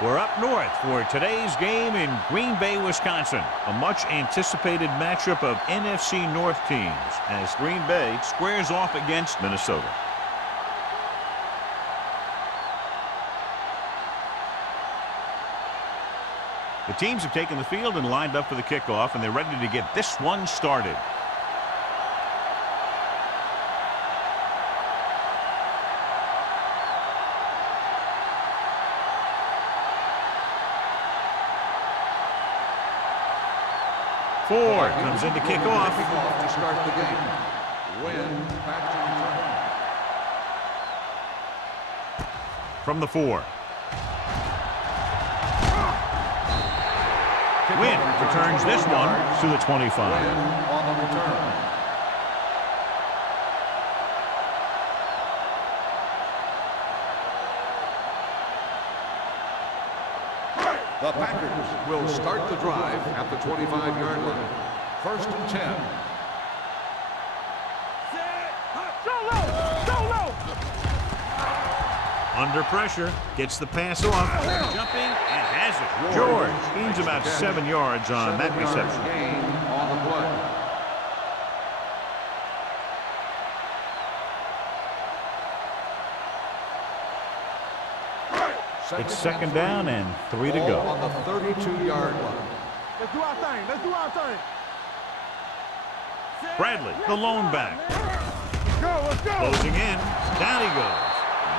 We're up north for today's game in Green Bay, Wisconsin. A much-anticipated matchup of NFC North teams as Green Bay squares off against Minnesota. The teams have taken the field and lined up for the kickoff, and they're ready to get this one started. Ford comes in to kick off. To start the game. Win back to return. From the 4. Wynn returns this one to the 25. On the return. The Packers will start the drive at the 25-yard line. First and 10. Under pressure, gets the pass off, jumping, and has it. George gains about 7 yards on that reception. Gain on the play. It's second down and 3 to go. On the 32-yard line. Let's do our thing. Let's do our thing. Bradley, the lone back. Let's go. Closing in. Down he goes.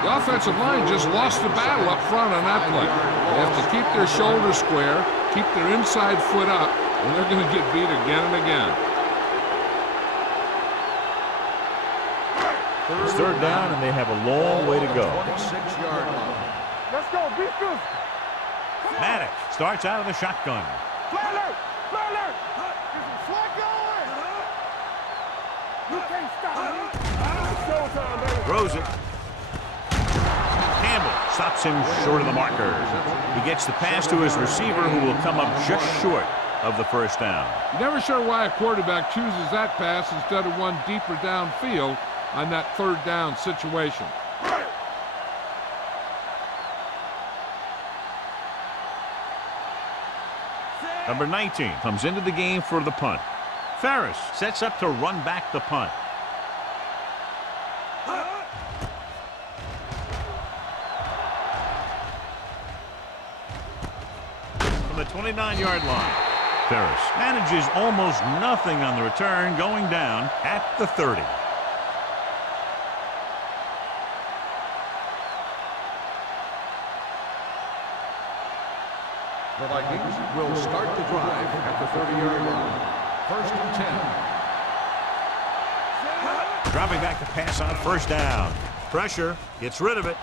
The offensive line just lost the battle up front on that play. They have to keep their shoulders square, keep their inside foot up, and they're going to get beat again and again. It's third down, and they have a long way to go. 26-yard line. Let's go. Be good. Maddox starts out of the shotgun. Fly alert. Fly alert. There's some swag going. You can't stop me. It's showtime, baby. Throws it. Campbell stops him short of the marker. He gets the pass to his receiver, who will come up just short of the first down. Never sure why a quarterback chooses that pass instead of one deeper downfield on that third down situation. Number 19 comes into the game for the punt. Ferris sets up to run back the punt. From the 29-yard line, Ferris manages almost nothing on the return, going down at the 30. The Vikings will start the drive at the 30-yard line. First and 10. Dropping back to pass on first down. Pressure, gets rid of it.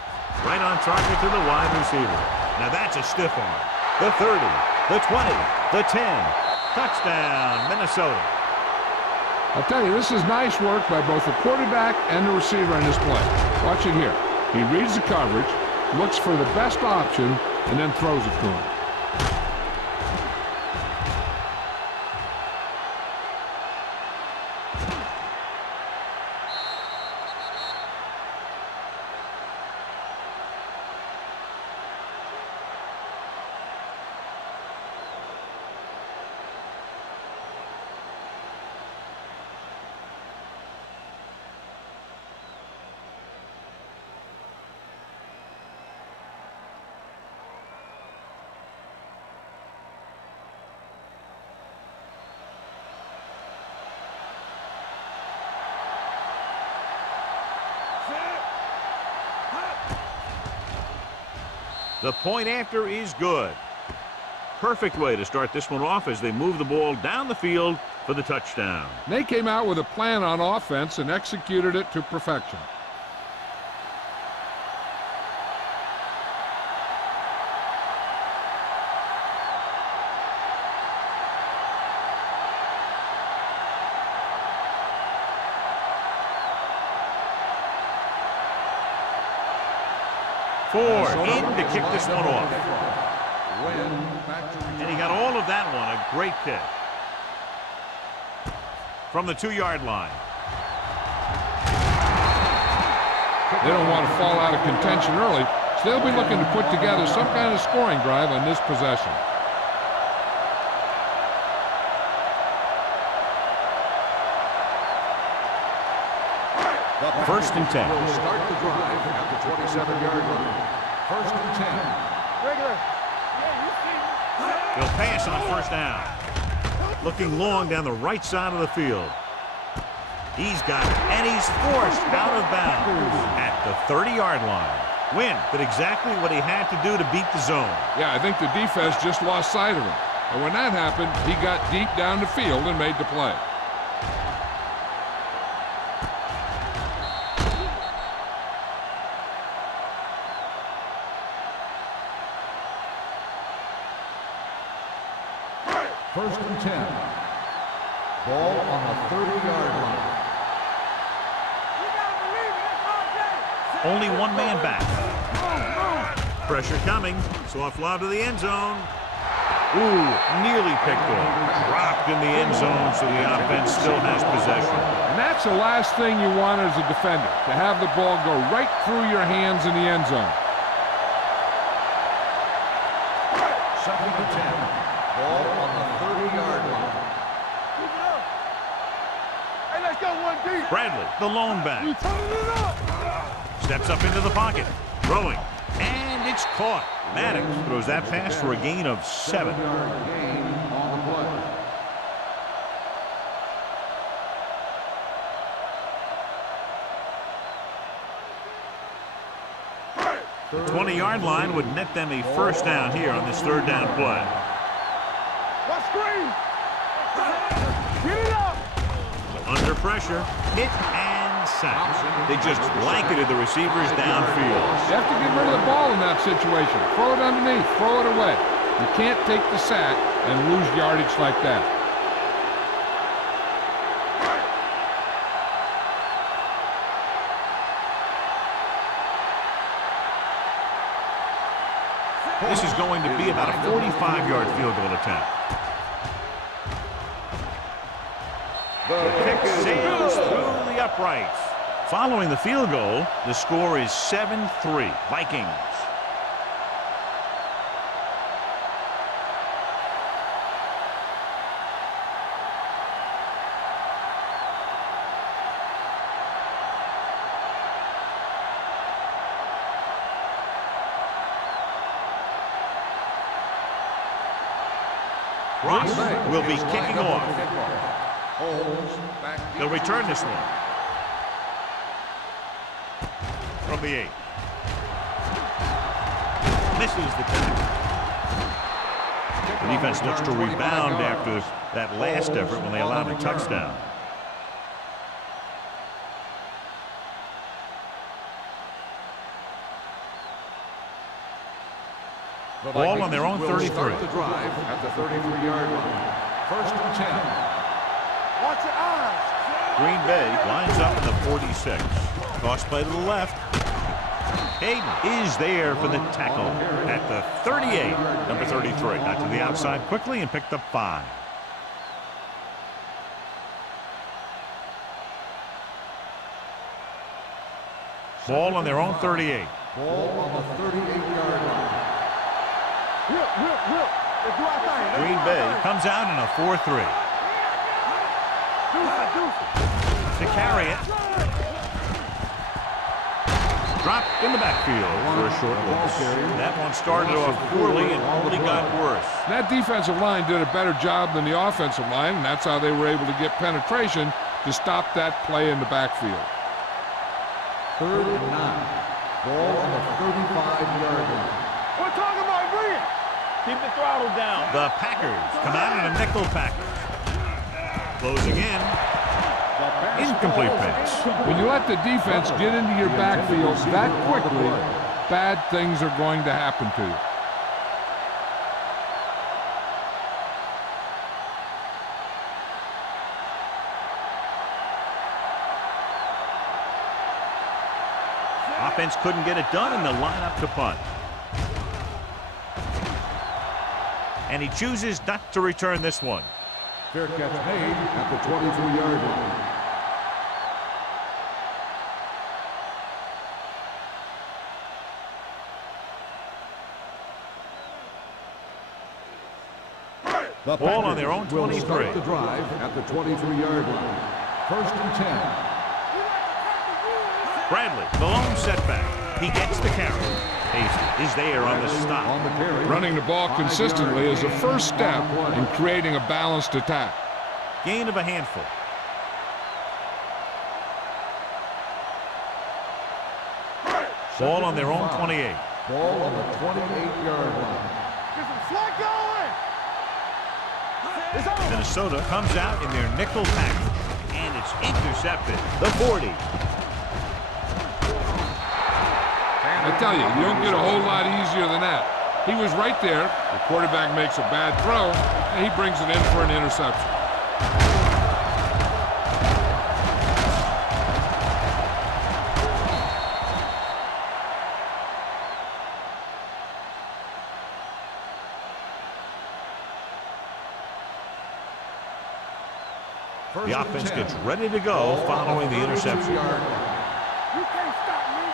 Right on target to the wide receiver. Now that's a stiff arm. The 30, the 20, the 10. Touchdown, Minnesota. I'll tell you, this is nice work by both the quarterback and the receiver in this play. Watch it here. He reads the coverage, looks for the best option, and then throws it to him. The point after is good. Perfect way to start this one off as they move the ball down the field for the touchdown. They came out with a plan on offense and executed it to perfection. Ford in to kick this one off. And he got all of that one. A great kick. From the 2-yard line. They don't want to fall out of contention early. So they'll be looking to put together some kind of scoring drive on this possession. First and 10. Will start the drive at the 27-yard line. First and 10. Regular. He'll pass on first down. Looking long down the right side of the field. He's got it, and he's forced out of bounds at the 30-yard line. Wynn did exactly what he had to do to beat the zone. Yeah, I think the defense just lost sight of him. And when that happened, he got deep down the field and made the play. First and 10. Ball on the 30-yard line. Only one man back. Pressure coming. Soft lob to the end zone. Ooh, nearly picked off. Dropped in the end zone, so the offense still has possession. And that's the last thing you want as a defender, to have the ball go right through your hands in the end zone. Second and 10. Ball on the 30-yard line. Hey, let's go one deep. Bradley, the lone back. You turning it up. Steps up into the pocket. Throwing. And it's caught. Maddox throws that pass for a gain of 7. 7-yard gain on the play. The 20-yard line would net them a first down here on this third down play. What screen? Get it up. Under pressure, hit and sack. They just blanketed the receivers downfield. You have to get rid of the ball in that situation. Throw it underneath, throw it away. You can't take the sack and lose yardage like that. This is going to be about a 45-yard field goal attempt. The kick sails through the uprights. Following the field goal, the score is 7-3, Vikings. Ross will be kicking off. They'll return this one. From the 8. Misses the tackle. The defense looks to rebound after that last effort when they allowed a touchdown. Ball on their own 33. Start the drive at the 33-yard line. First and 10. Watch your eyes. Green Bay lines up in the 46. Toss play to the left. Hayden is there for the tackle at the 38. Number 33. Got to the outside quickly and picked up 5. Ball on their own 38. Ball on the 38-yard line. Whip. Let's do our thing. Green Bay comes out in a 4-3. To carry it. Dropped in the backfield for a short loss. That one started off poorly and only got worse. That defensive line did a better job than the offensive line, and that's how they were able to get penetration to stop that play in the backfield. Third and 9. Ball on the 35-yard line. We're talking about Green. Keep the throttle down. The Packers come out in a nickel package. Closing in. Incomplete pass. When you let the defense get into your backfield that quickly, bad things are going to happen to you. Offense couldn't get it done, and they'll line up to punt. And he chooses not to return this one. Fair catch made at the 23-yard line. The Ball on Packers their own will 23. start the drive at the 23-yard line. First and 10. Bradley, the lone setback. He gets the carry. Hasty is there on the stop. On the carry. Running the ball consistently is the first step in creating a balanced attack. Gain of a handful. Ball on their own 28. Ball on the 28-yard line. Get some slack going. It's on. Minnesota comes out in their nickel package, and it's intercepted. The 40. I tell you, you don't get a whole lot easier than that. He was right there. The quarterback makes a bad throw, and he brings it in for an interception. The offense gets ready to go following the interception. You can't stop me.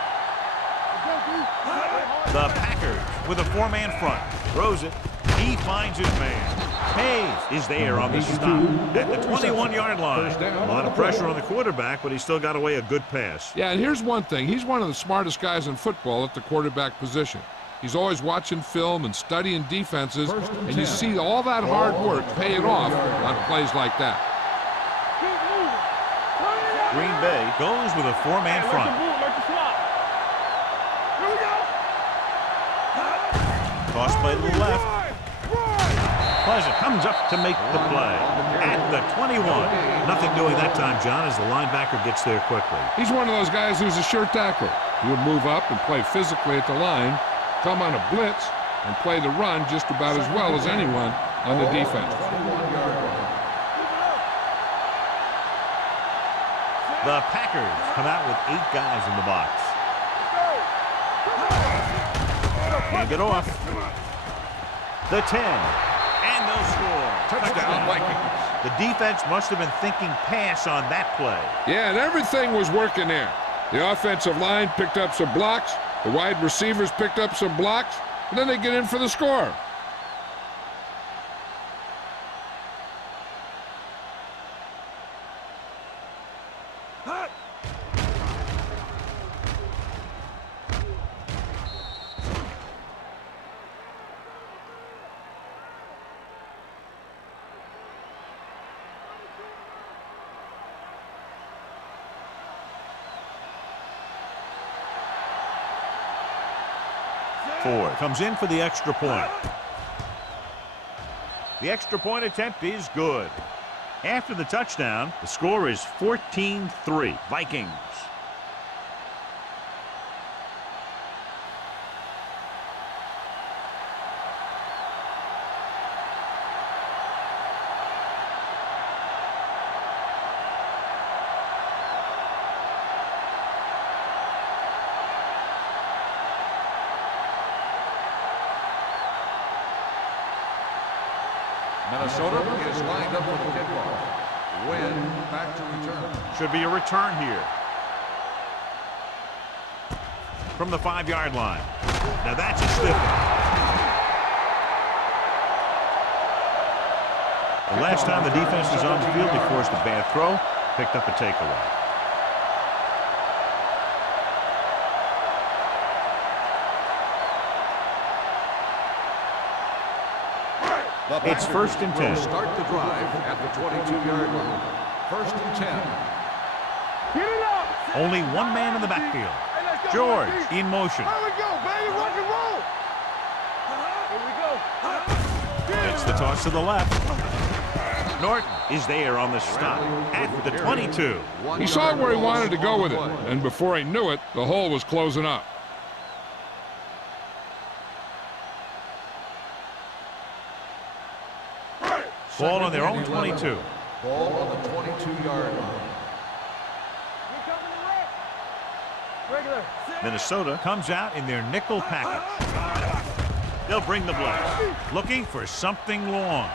The Packers with a four-man front. Throws it. He finds his man. Hayes is there on the stop at the 21-yard line. A lot of pressure on the quarterback, but he still got away a good pass. Yeah, and here's one thing. He's one of the smartest guys in football at the quarterback position. He's always watching film and studying defenses, and you see all that hard work paying off on plays like that. Green Bay goes with a four-man front. Toss play to the left. Pleasant comes up to make the play at the 21. Nothing doing that time, John, as the linebacker gets there quickly. He's one of those guys who's a sure tackler. He'll move up and play physically at the line, come on a blitz, and play the run just about as well as anyone on the defense. The Packers come out with 8 guys in the box. Hand it off. The 10. And they'll score. Touchdown, Vikings. The defense must have been thinking pass on that play. Yeah, and everything was working there. The offensive line picked up some blocks, the wide receivers picked up some blocks, and then they get in for the score. Ford comes in for the extra point. The extra point attempt is good. After the touchdown, the score is 14-3 Vikings. Minnesota is lined up for the kickoff. When back to return. Should be a return here. From the 5-yard line. Now that's a stiff one. The last time the defense was on the field, they forced a bad throw, picked up a takeaway. It's first and 10. Start the drive at the 22-yard line. First and 10. Get it up. Only one man in the backfield. George in motion. Here we go, baby. Rock and roll. Here we go. It's the toss to the left. Norton is there on the stop at the 22. He saw where he wanted to go with it, and before he knew it, the hole was closing up. Ball on their own 22. Ball on the 22-yard line. Minnesota comes out in their nickel package. They'll bring the blitz, looking for something long.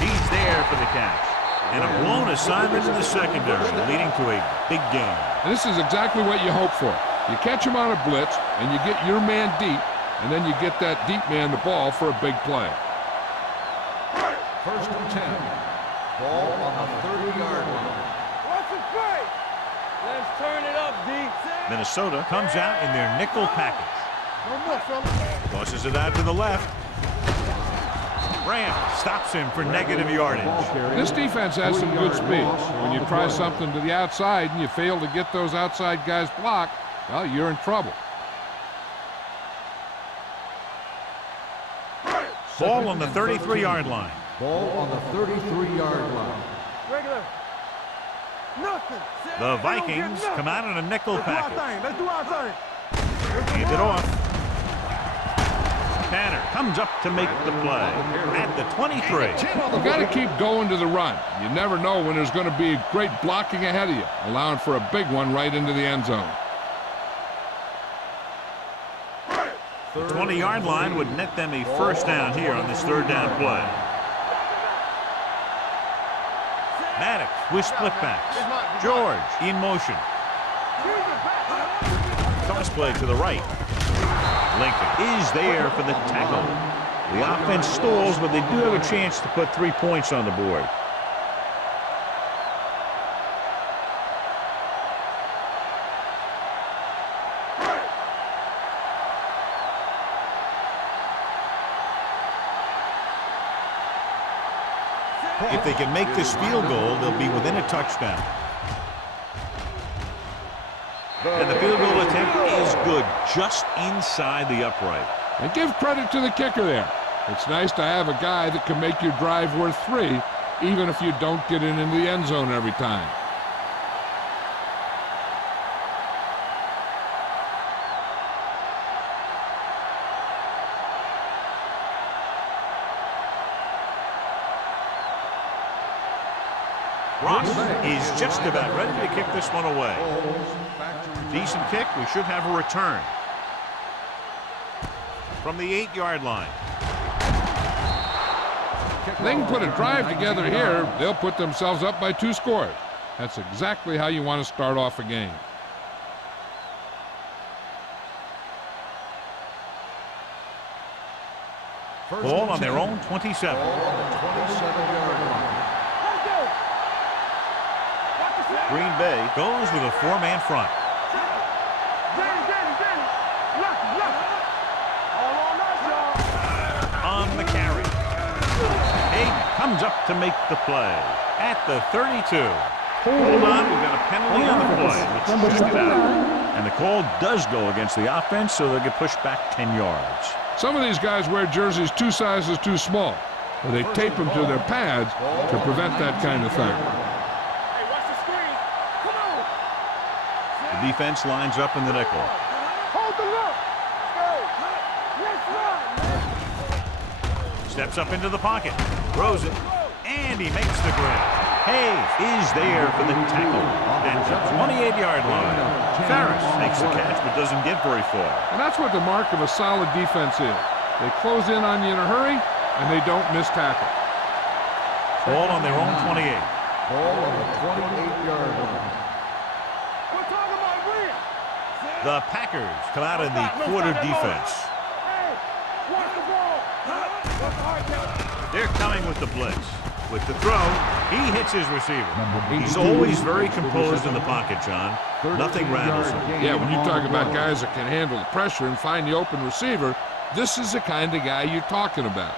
He's there for the catch. And a blown assignment in the secondary, leading to a big game. And this is exactly what you hope for. You catch him on a blitz, and you get your man deep, and then you get that deep man the ball for a big play. First and 10. Ball on the 30-yard line. What's the play? Let's turn it up, D. Minnesota comes out in their nickel package. No more, fella. Tosses it out to the left. Graham stops him for negative yardage. This defense has some good speed. When you try something to the outside and you fail to get those outside guys blocked, well, you're in trouble. Ball on the 33-yard line. Ball on the 33-yard line. Regular. Nothing. The Vikings come out in a nickel package. Let's do our thing. Hand it off. Tanner comes up to make the play at the 23. You got to keep going to the run. You never know when there's going to be great blocking ahead of you, allowing for a big one right into the end zone. The 20-yard line would net them a first down here on this third down play. Maddox with split backs. George in motion. Toss play to the right. Lincoln is there for the tackle. The offense stalls, but they do have a chance to put 3 points on the board. If they can make this field goal, they'll be within a touchdown. And the field goal attempt is good, just inside the upright. And give credit to the kicker there. It's nice to have a guy that can make your drive worth 3, even if you don't get it into the end zone every time. Ross is just about ready to kick this one away. Decent kick. We should have a return. From the 8-yard line. If they can put a drive together here, they'll put themselves up by 2 scores. That's exactly how you want to start off a game. Ball on their own 27. Ball on the 27-yard line. Green Bay goes with a 4-man front. On the carry. Hayden comes up to make the play at the 32. Hold on, we've got a penalty on the play. Let's check it out. And the call does go against the offense, so they'll get pushed back 10 yards. Some of these guys wear jerseys 2 sizes too small, or they tape them to their pads to prevent that kind of thing. The defense lines up in the nickel. Hold the look. Steps up into the pocket. Throws it. And he makes the grab. Hayes is there for the tackle at the 28-yard line. Ferris makes the catch but doesn't get very far. And that's what the mark of a solid defense is. They close in on you in a hurry, and they don't miss tackle. Ball on their own 28. Ball on the 28-yard line. The Packers come out in the quarter defense. They're coming with the blitz. With the throw, he hits his receiver. He's always very composed in the pocket, John. Nothing rattles him. Yeah, when you talk about guys that can handle the pressure and find the open receiver, this is the kind of guy you're talking about.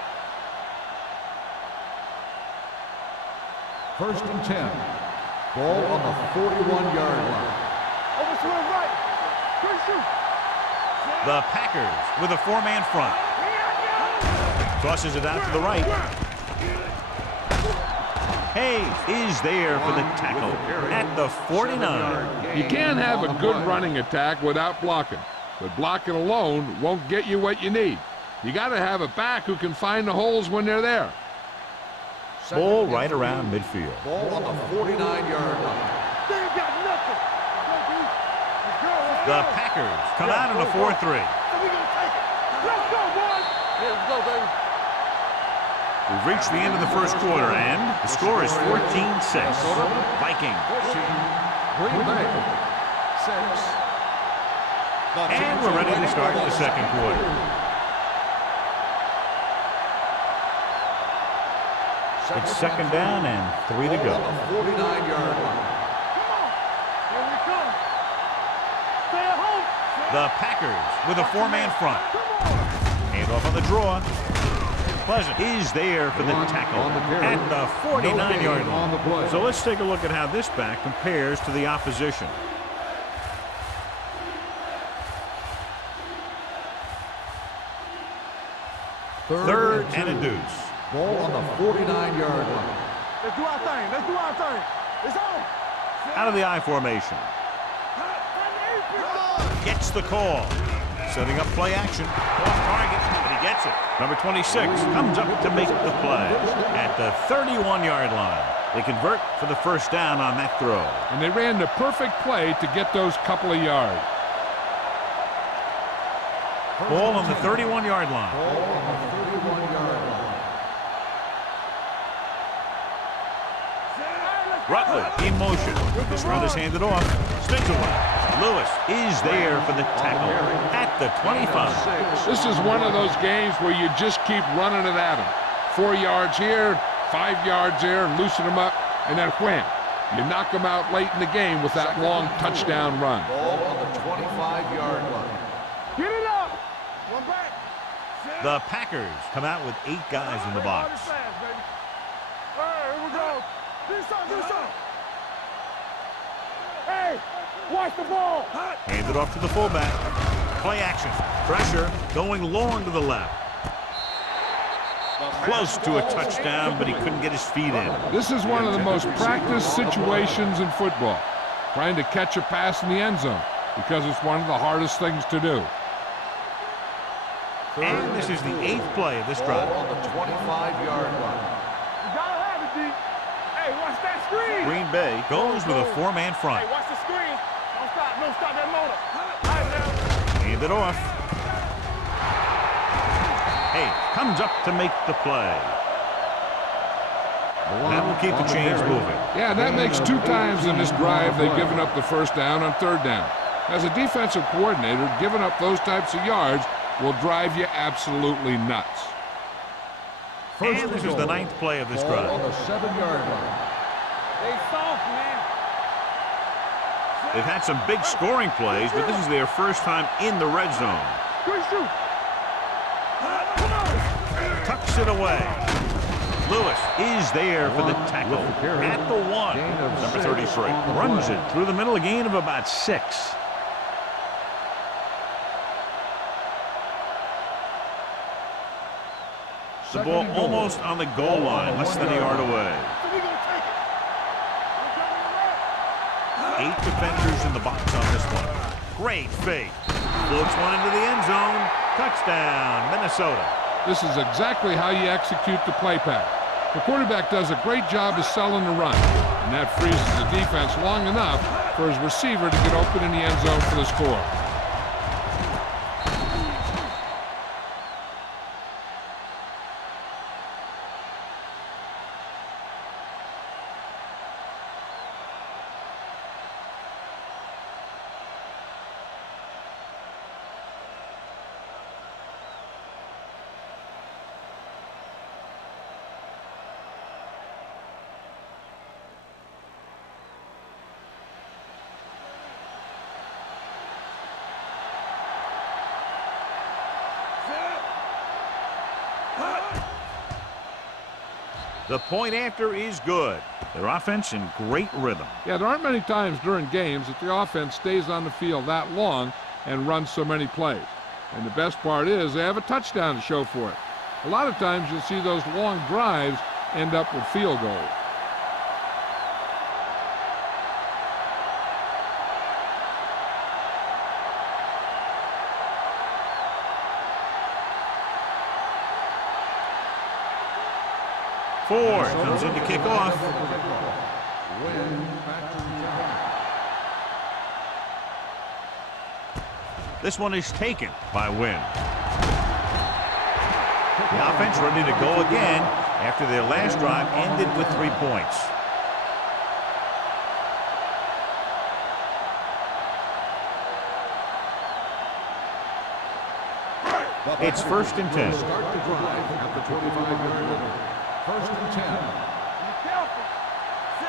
First and 10. Ball on the 41-yard line. Over to the right. The Packers with a 4-man front. Tosses it out to the right. Hayes is there for the tackle at the 49. You can't have a good running attack without blocking, but blocking alone won't get you what you need. You got to have a back who can find the holes when they're there. Ball right around midfield. Ball on the 49-yard line. They ain't got nothing. The Packers come out in a 4-3. So we gonna take it. Let's go, boys. Yeah, let's go, baby. We've reached the end of the first quarter, and the score is 14-6. Vikings. Green Bay 6. And we're ready to start the second quarter. It's second down and 3 to go. On the 49-yard line. Here we come. Stay at home. The Packers with a 4-man front. Come on. Handoff on the draw. Pleasant is there for the tackle at the 49-yard line. So let's take a look at how this back compares to the opposition. Third and a deuce. Ball on the 49-yard line. Let's do our thing. Let's do our thing. It's on. Out of the I formation. Gets the call. Setting up play action. Off target, but he gets it. Number 26 comes up to make the play at the 31-yard line. They convert for the first down on that throw. And they ran the perfect play to get those couple of yards. Ball on the 31-yard line. Ball on the 31-yard line. Rutledge in motion. This round is handed off. Spins away. Lewis is there for the tackle at the 25. This is one of those games where you just keep running it at them. 4 yards here, 5 yards there, and loosen them up, and then wham. You knock them out late in the game with that long touchdown run. Ball on the 25-yard line. Get it up. One back. The Packers come out with 8 guys in the box. All right, here we go. Do something. Hey, watch the ball. Handed off to the fullback. Play action. Pressure going long to the left. Close to a touchdown, but he couldn't get his feet in. This is one of the most practiced situations in football, trying to catch a pass in the end zone, because it's one of the hardest things to do. And this is the 8th play of this drive. Ball on the 25-yard line. You gotta have it, D. Hey, watch that screen. Green Bay goes with a 4-man front. Hey, watch the screen. Don't stop that motor. All right, now. Hand it off. Hey, comes up to make the play. That will keep the chains moving. Yeah, that makes 2 times in this drive they've given up the first down on 3rd down. As a defensive coordinator, giving up those types of yards will drive you absolutely nuts. And this is the 9th play of this drive. On the 7-yard line. They soft, man. They've had some big scoring plays, but this is their first time in the red zone. Good shoot. Tucks it away. Lewis is there for the tackle at the 1. Number 33 runs it through the middle, a gain of about 6. The ball almost on the goal line, less than a yard away. 8 defenders in the box on this one. Great fake. Floats one into the end zone. Touchdown, Minnesota. This is exactly how you execute the play pattern. The quarterback does a great job of selling the run, and that frees the defense long enough for his receiver to get open in the end zone for the score. The point after is good. Their offense in great rhythm. Yeah, there aren't many times during games that the offense stays on the field that long and runs so many plays. And the best part is they have a touchdown to show for it. A lot of times you'll see those long drives end up with field goals. Ford comes in to kick off. This one is taken by Wynn. The offense ready to go again after their last drive ended with 3 points. It's 1st and 10. Start the drive at the 25-yard line. 1st and 10.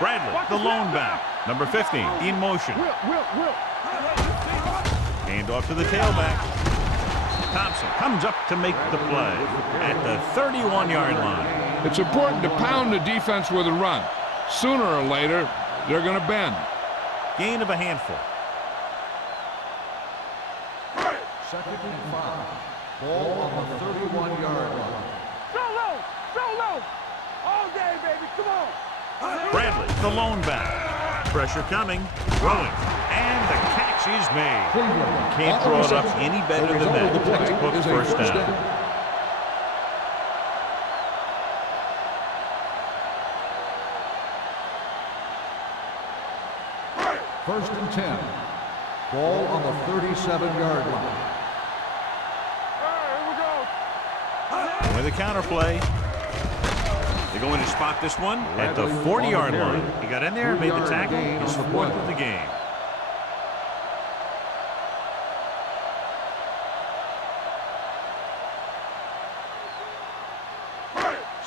Bradley, the lone back. Number 15, in motion. Hand off to the tailback. Thompson comes up to make the play at the 31-yard line. It's important to pound the defense with a run. Sooner or later, they're going to bend. Gain of a handful. Second and 5. Ball on the 31-yard line. Go low. All day, baby. Come on. Bradley, the lone back. Pressure coming, throwing, and the catch is made. Can't draw it up any better than that. Textbook first down. First and 10. Ball on the 37-yard line. Here we go. With a counter play. They're going to spot this one at the 40-yard line. He got in there, made the tackle, his fourth of the game.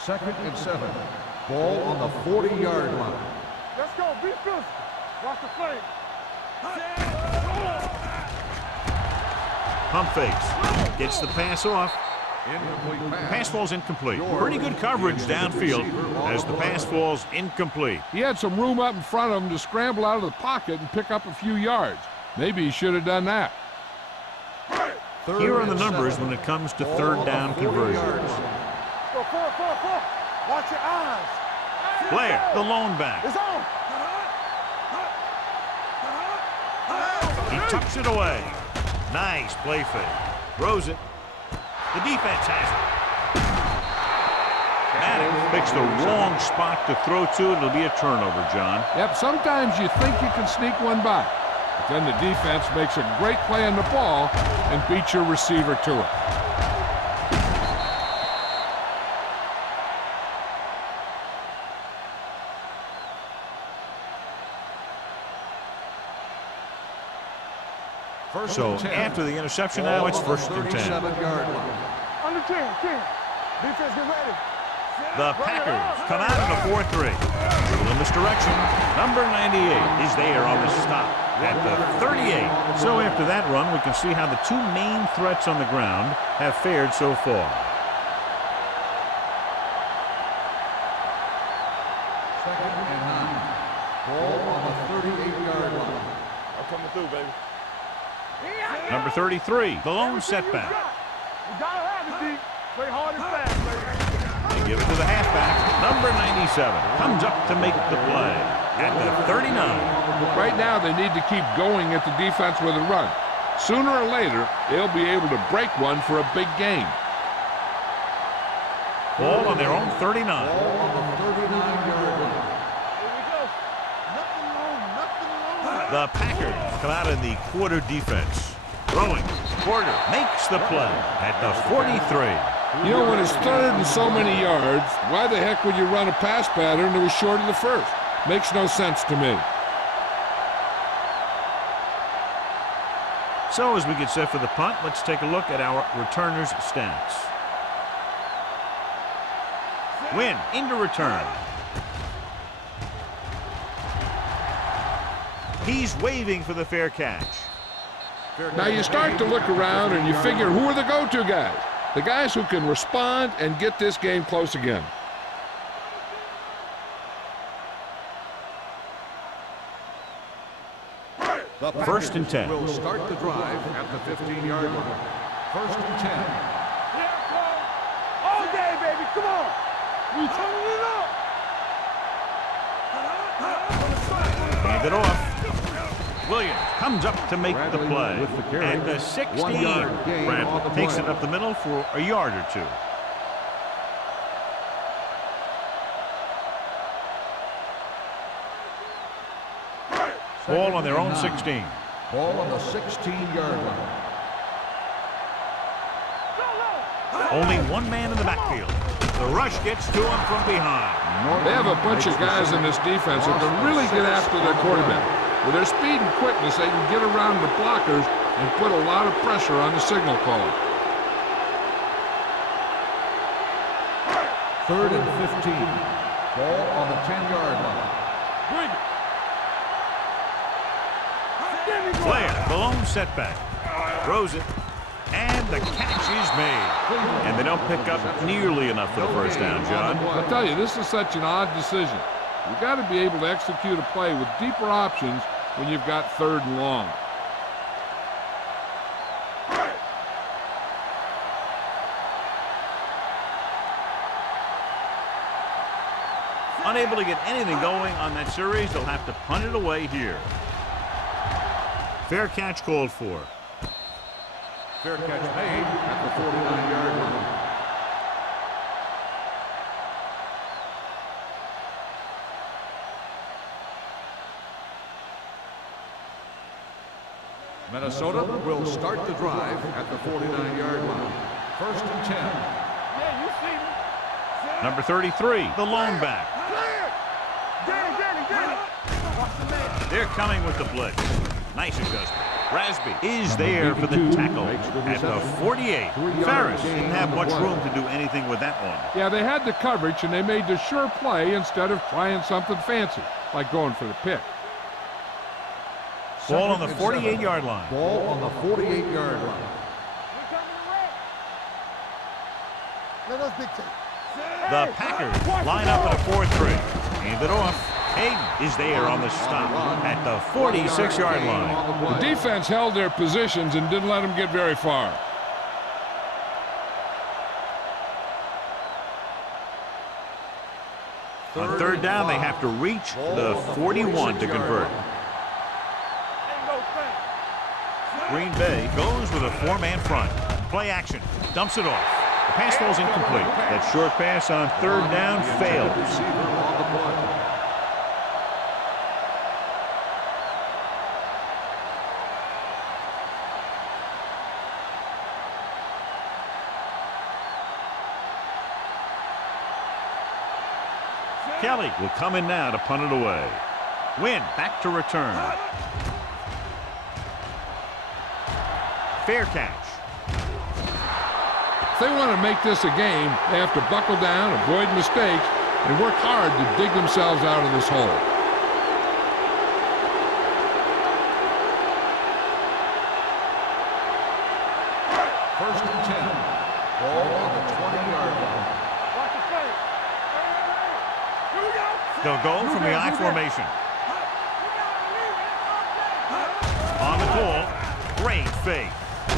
Second and 7. Ball on the 40-yard line. Let's go. Be physical. Watch the play. Pump fakes. Gets the pass off. Incomplete Pass falls incomplete. Pretty good coverage downfield as the pass falls incomplete. He had some room up in front of him to scramble out of the pocket and pick up a few yards. Maybe he should have done that. Here are the numbers when it comes to third down conversions. Go 4. Watch your eyes. Blair, the lone back. It's on. He tucks it away. Nice play fake. Throws it. The defense has it. Maddox picks the wrong spot to throw to. It'll be a turnover, John. Yep, sometimes you think you can sneak one by, but then the defense makes a great play on the ball and beats your receiver to it. So after the interception now, it's first and 10. Under 10. Defense, get ready. The Packers come out in a 4-3. Little misdirection. Number 98 is there on the stop at the 38. So after that run, we can see how the two main threats on the ground have fared so far. Second and 9. Ball on the 38-yard line. I'm coming through, baby. Number 33, the lone setback. You gotta have it, D. Play hard and fast, baby. They give it to the halfback. Number 97 comes up to make the play at the 39. Right now, they need to keep going at the defense with a run. Sooner or later, they'll be able to break one for a big game. Ball on their own 39. Ball on the 39-yard line. Here we go. Nothing long. The Packers come out in the quarter defense. Throwing. Porter makes the play at the 43. You know, when it's third and so many yards, why the heck would you run a pass pattern that was short of the first? Makes no sense to me. So as we get set for the punt, let's take a look at our returners' stats. Win into return. He's waving for the fair catch. Now you start to look around and you figure, who are the go-to guys? The guys who can respond and get this game close again. The First and 10. Will start the drive at the 15-yard line. First and 10. All day, baby. Come on. We turning it up. Hand it off. Williams comes up to make the play at the 16. Bradley takes it up the middle for a yard or two. Ball on their own 16. Ball on the 16-yard line. Only one man in the backfield. The rush gets to him from behind. They have a bunch of guys in this defense that can really get after their quarterback. With their speed and quickness, they can get around the blockers and put a lot of pressure on the signal caller. Third and 15. Ball on the 10-yard line. Flair, the lone setback. Throws it. And the catch is made. And they don't pick up nearly enough for the first down, John. I tell you, this is such an odd decision. You've got to be able to execute a play with deeper options when you've got 3rd and long. Unable to get anything going on that series, they'll have to punt it away here. Fair catch called for. Fair catch made at the 49-yard line. Minnesota will start the drive at the 49-yard line. 1st and 10. Yeah, you see me. Number 33, the lone back. They're coming with the blitz. Nice adjustment. Rasby is there for the tackle at the 48. Ferris didn't have much room to do anything with that one. Yeah, they had the coverage, and they made the sure play instead of trying something fancy, like going for the pick. Ball on the 48-yard line. Ball on the 48-yard line. Let us dictate. The Packers line up at a 4-3. Hand it off. Hayden is there on the stop at the 46-yard line. The defense held their positions and didn't let them get very far. On 3rd down, they have to reach the 41 to convert. Green Bay goes with a 4-man front. Play action. Dumps it off. The pass falls incomplete. That short pass on 3rd down fails. Kelly will come in now to punt it away. Wynn back to return. Fair catch. If they want to make this a game, they have to buckle down, avoid mistakes, and work hard to dig themselves out of this hole. First and 10. Ball on the 20-yard line. They'll go from the I formation. On the call, great fake.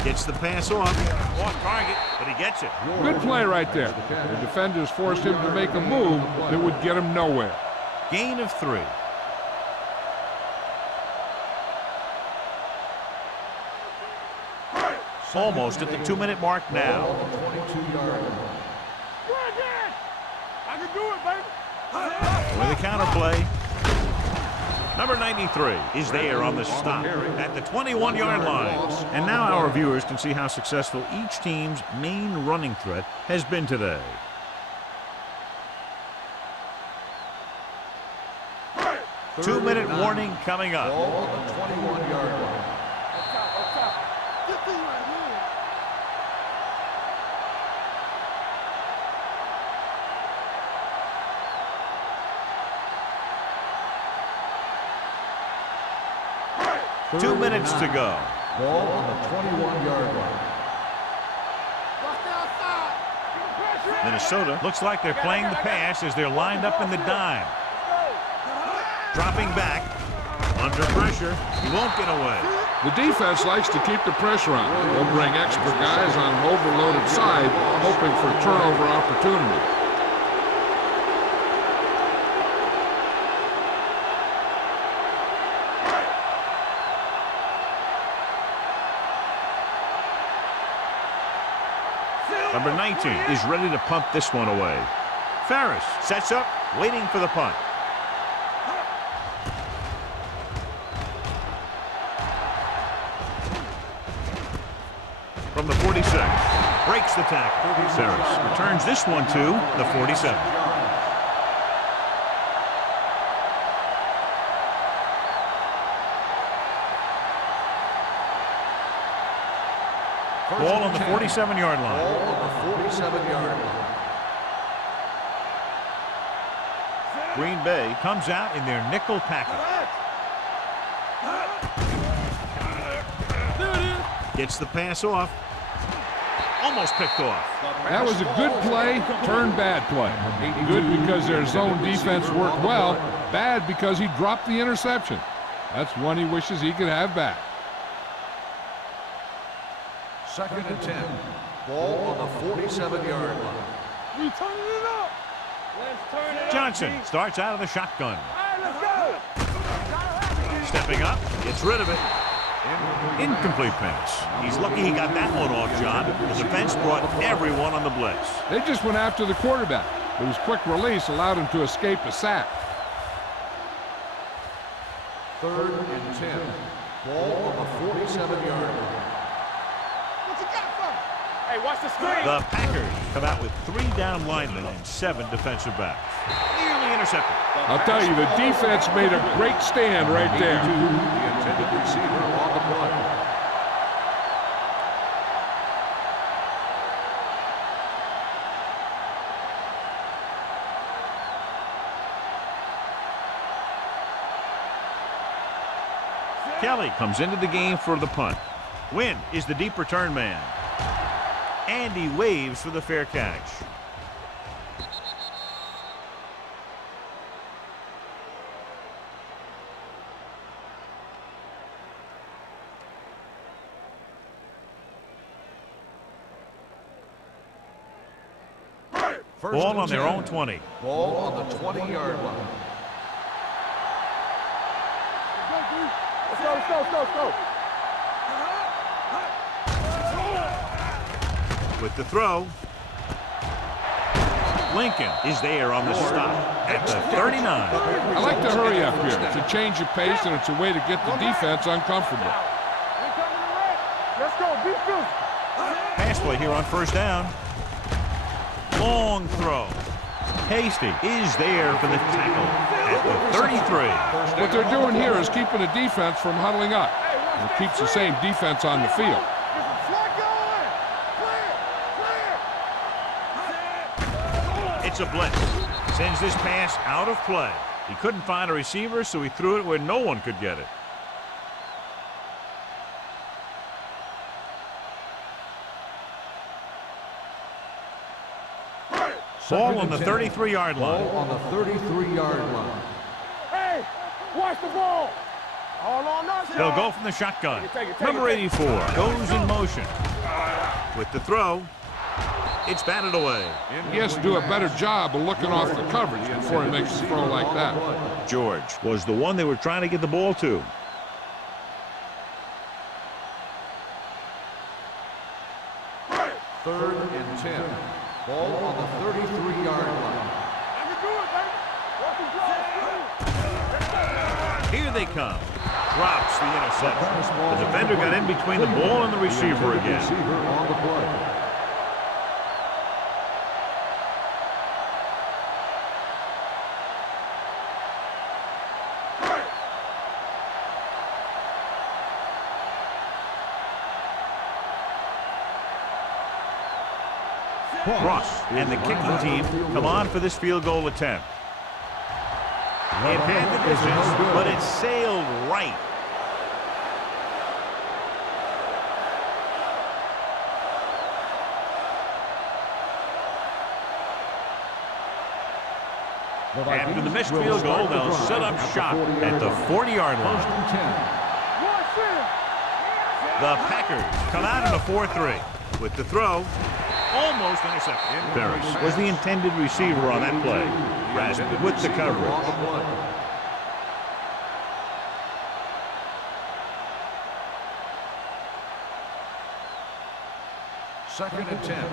Gets the pass off. On target, but he gets it. Good play right there. The defenders forced him to make a move that would get him nowhere. Gain of 3. Almost at the 2-minute mark now. I can do it, baby. With a counter play. Number 93 is there on the stop at the 21-yard line. And now our viewers can see how successful each team's main running threat has been today. Two-minute warning coming up. Ball on the 21-yard line. Good. 2 minutes to go. Ball on the 21-yard line. Minnesota looks like they're playing the pass as they're lined up in the dime. Dropping back. Under pressure. He won't get away. The defense likes to keep the pressure on. They'll bring extra guys on an overloaded side, hoping for turnover opportunity. Number 19 is ready to punt this one away. Ferris sets up, waiting for the punt. From the 46, breaks the tackle. Ferris returns this one to the 47. Ball on the 47-yard line. Ball on the 47-yard line. Green Bay comes out in their nickel package. Gets the pass off. Almost picked off. That was a good play, turned bad play. Good because their zone defense worked well. Bad because he dropped the interception. That's one he wishes he could have back. 2nd and 10. Ball on the 47-yard line. We turning it up. Let's turn it up. Johnson starts out of the shotgun. All right, let's go. Stepping up, gets rid of it. Incomplete pass. He's lucky he got that one off, John. The defense brought everyone on the blitz. They just went after the quarterback, but his quick release allowed him to escape a sack. 3rd and 10. Ball on the 47-yard line. What you got for me? Hey, watch the screen. The Packers come out with 3 down linemen and 7 defensive backs. Nearly intercepted. I'll tell you, the defense made a great stand right there. The intended receiver on the play. Kelly comes into the game for the punt. Wynn is the deep return man. And he waves for the fair catch. Ball on their own 20. Ball on the 20-yard line. Let's go, let's go, let's go, let's go. With the throw. Lincoln is there on the stop at the 39. I like to hurry up here. It's a change of pace, and it's a way to get the defense uncomfortable. Let's go, defense. Pass play here on 1st down. Long throw. Hasty is there for the tackle at the 33. What they're doing here is keeping the defense from huddling up. And it keeps the same defense on the field. It's a blitz. Sends this pass out of play. He couldn't find a receiver, so he threw it where no one could get it. Ball on the 33-yard line. Ball on the 33-yard line. Hey, watch the ball. All on us. They'll go from the shotgun. Number 84 goes in motion. With the throw, it's batted away. He has to do a better job of looking off the coverage before he makes a throw like that. George was the one they were trying to get the ball to. Third and 10. Ball on the 33-yard line. Here they come. Drops the interception. The defender got in between the ball and the receiver again. Receiver on the play. Cross and the kicking team come on for this field goal attempt. It had the distance, but it sailed right. After the missed field goal, they'll set up shop at the 40-yard line. The Packers come out in a 4-3 with the throw. Almost intercepted. Ferris was the intended receiver on that play. Rasmussen with the coverage. Second and 10.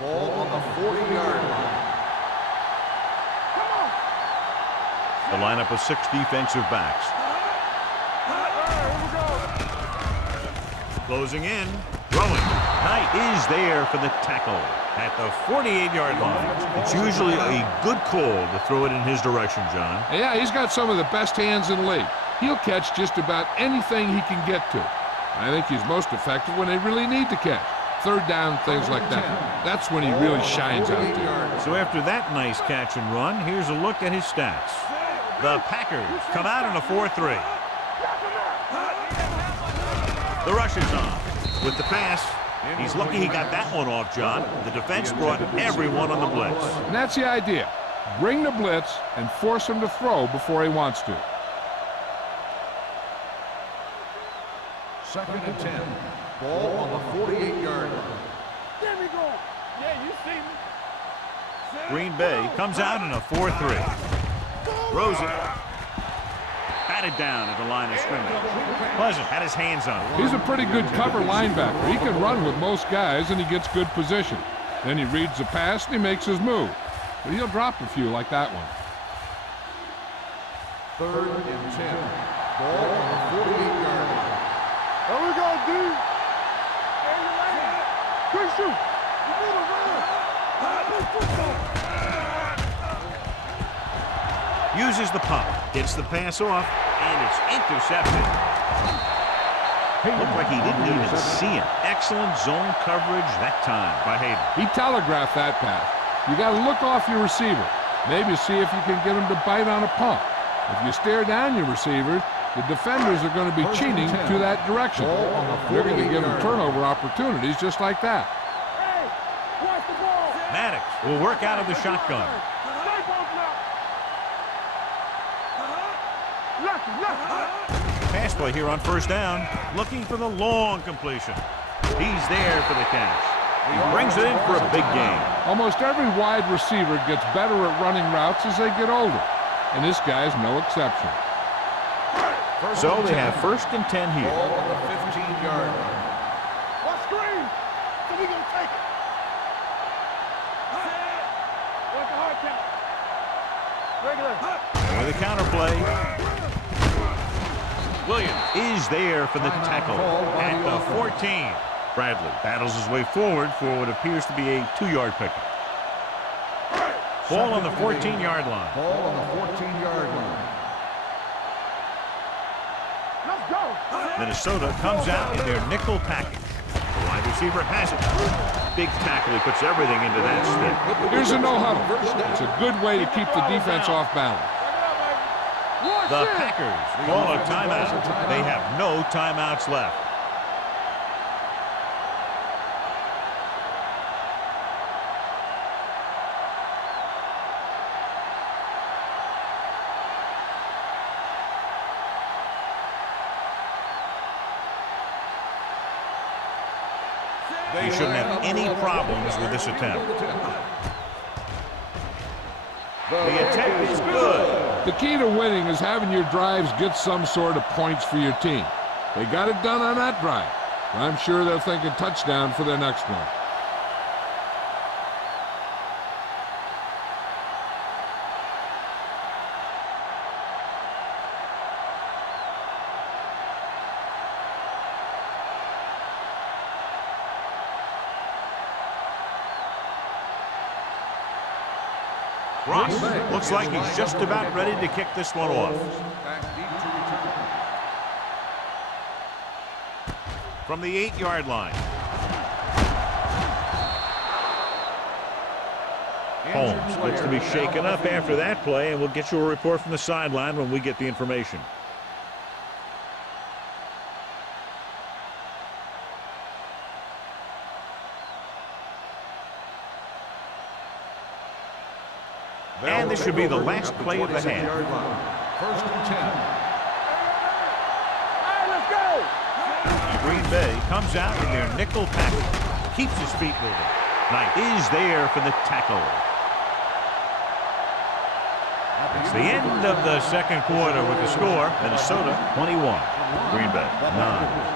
Ball on the 40-yard line. The lineup of 6 defensive backs. Closing in. Throwing. Knight is there for the tackle at the 48-yard line. It's usually a good call to throw it in his direction, John. Yeah, he's got some of the best hands in the league. He'll catch just about anything he can get to. I think he's most effective when they really need to catch. third down, things like that. That's when he really shines out there. So after that nice catch and run, here's a look at his stats. The Packers come out in a 4-3. The rush is on. With the pass, he's lucky he got that one off, John. The defense brought everyone on the blitz. And that's the idea. Bring the blitz and force him to throw before he wants to. 2nd and 10. Ball on the 48-yard line. There we go. Yeah, you see me. Green Bay comes out in a 4-3. Throws it. Batted down at the line of scrimmage. Pleasant had his hands on it. He's a pretty good cover linebacker. He can run with most guys, and he gets good position. Then he reads the pass, and he makes his move. But he'll drop a few like that one. 3rd and 10. Ball on the 48-yard line. There we go, D. Quick shoot. You need to run. Uses the pump. Gets the pass off, and it's intercepted. Looked like he didn't even see him. Excellent zone coverage that time by Hayden. He telegraphed that pass. You got to look off your receiver. Maybe see if you can get him to bite on a pump. If you stare down your receivers, the defenders are going to be cheating to that direction. They're going to give them turnover opportunities just like that. Hey, watch the ball. Maddox will work out of the shotgun. Pass play here on 1st down. Looking for the long completion. He's there for the catch. He brings it in for a big gain. Almost every wide receiver gets better at running routes as they get older. And this guy's no exception. So they have 1st and 10 here. Ball on the 15-yard line. What screen? So we gonna take it. What's the hard count? Regular. And with a counter play, Williams is there for the tackle at the 14. Bradley battles his way forward for what appears to be a 2-yard pickup. Ball on the 14-yard line. Ball on the 14-yard line. Let's go. Minnesota comes out in their nickel package. The wide receiver has it. Big tackle. He puts everything into that stick. Here's a no-huddle. It's a good way to keep the defense off balance. The Packers call a timeout. They have no timeouts left. They shouldn't have any problems with this attempt. The attempt is good. The key to winning is having your drives get some sort of points for your team. They got it done on that drive. I'm sure they're thinking touchdown for their next one. Ross looks like he's just about ready to kick this one off. From the 8-yard line. Holmes looks to be shaken up after that play, and we'll get you a report from the sideline when we get the information. And this should be the last play of the half. 1st and 10. All right, let's go. Green Bay comes out in their nickel package. Keeps his feet moving. Knight is there for the tackle. It's the end of the 2nd quarter with the score. Minnesota 21. Green Bay 9.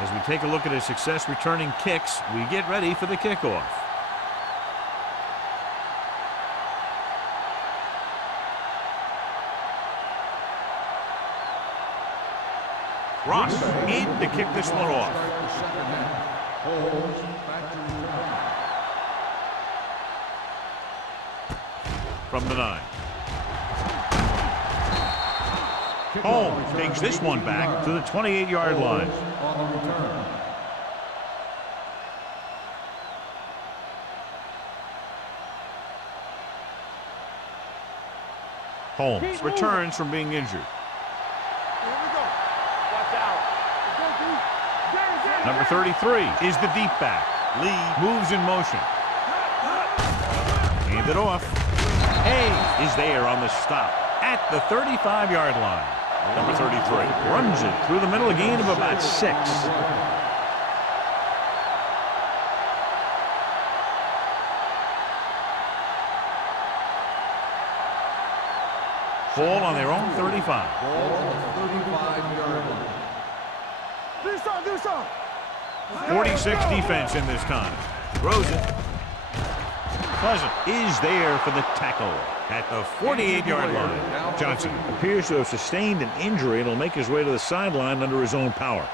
As we take a look at his success returning kicks, we get ready for the kickoff. Ross in to kick this one off. From the 9. Holmes takes this one back to the 28-yard line. On the return. Holmes returns from being injured. Here we go. Watch out. Go deep. Get it. Number 33 is the deep back. Lee moves in motion. Hand it off. Hayes is there on the stop at the 35-yard line. Number 33 runs it through the middle, a gain of about 6. Ball on their own 35. Ball on the 35-yard line. Do some. 46 defense in this time. Throws it. Pleasant is there for the tackle at the 48-yard line. Johnson appears to have sustained an injury and will make his way to the sideline under his own power.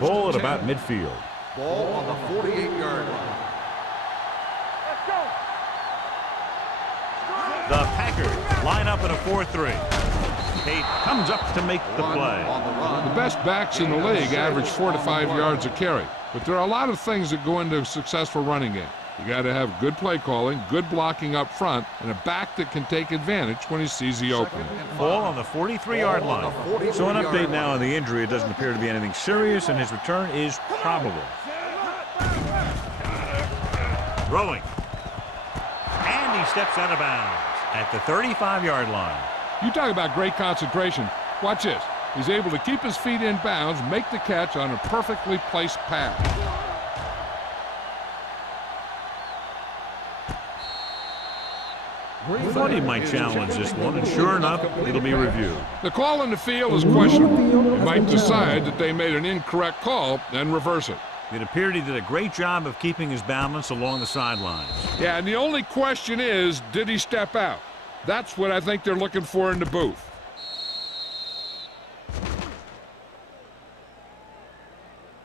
Ball at about midfield. Ball on the 48-yard line. Let's go. The Packers line up in a 4-3. Tate comes up to make the play. On the run. The best backs in the league average 4 to 5 yards a carry. But there are a lot of things that go into a successful running game. You got to have good play calling, good blocking up front, and a back that can take advantage when he sees the opening. Ball on the 43-yard line. So an update now on the injury. It doesn't appear to be anything serious, and his return is probable. Throwing. And he steps out of bounds at the 35-yard line. You talk about great concentration. Watch this. He's able to keep his feet in bounds, make the catch on a perfectly placed pass. Thought he might challenge this one, and sure enough, it'll be reviewed. The call in the field is questionable. He might decide that they made an incorrect call and reverse it. It appeared he did a great job of keeping his balance along the sidelines. Yeah, and the only question is, did he step out? That's what I think they're looking for in the booth.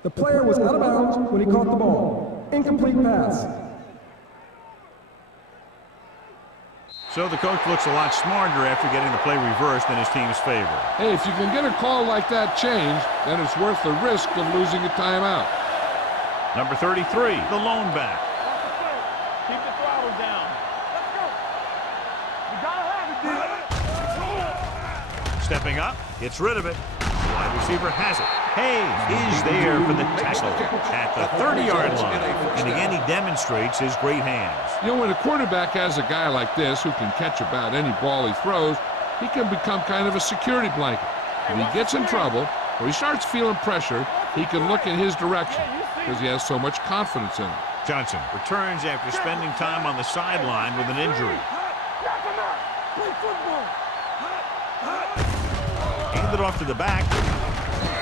The player was out of bounds when he caught the ball. Incomplete pass. So the coach looks a lot smarter after getting the play reversed in his team's favor. Hey, if you can get a call like that changed, then it's worth the risk of losing a timeout. Number 33, the lone back. Keep the throttle down. Let's go. You gotta have it, dude. Stepping up, gets rid of it. The wide receiver has it. Hayes is there for the tackle at the 30-yard line. And again, he demonstrates his great hands. You know, when a quarterback has a guy like this who can catch about any ball he throws, he can become kind of a security blanket. If he gets in trouble or he starts feeling pressure, he can look in his direction because he has so much confidence in him. Johnson returns after spending time on the sideline with an injury. Knock him out. Play football. Handed off to the back.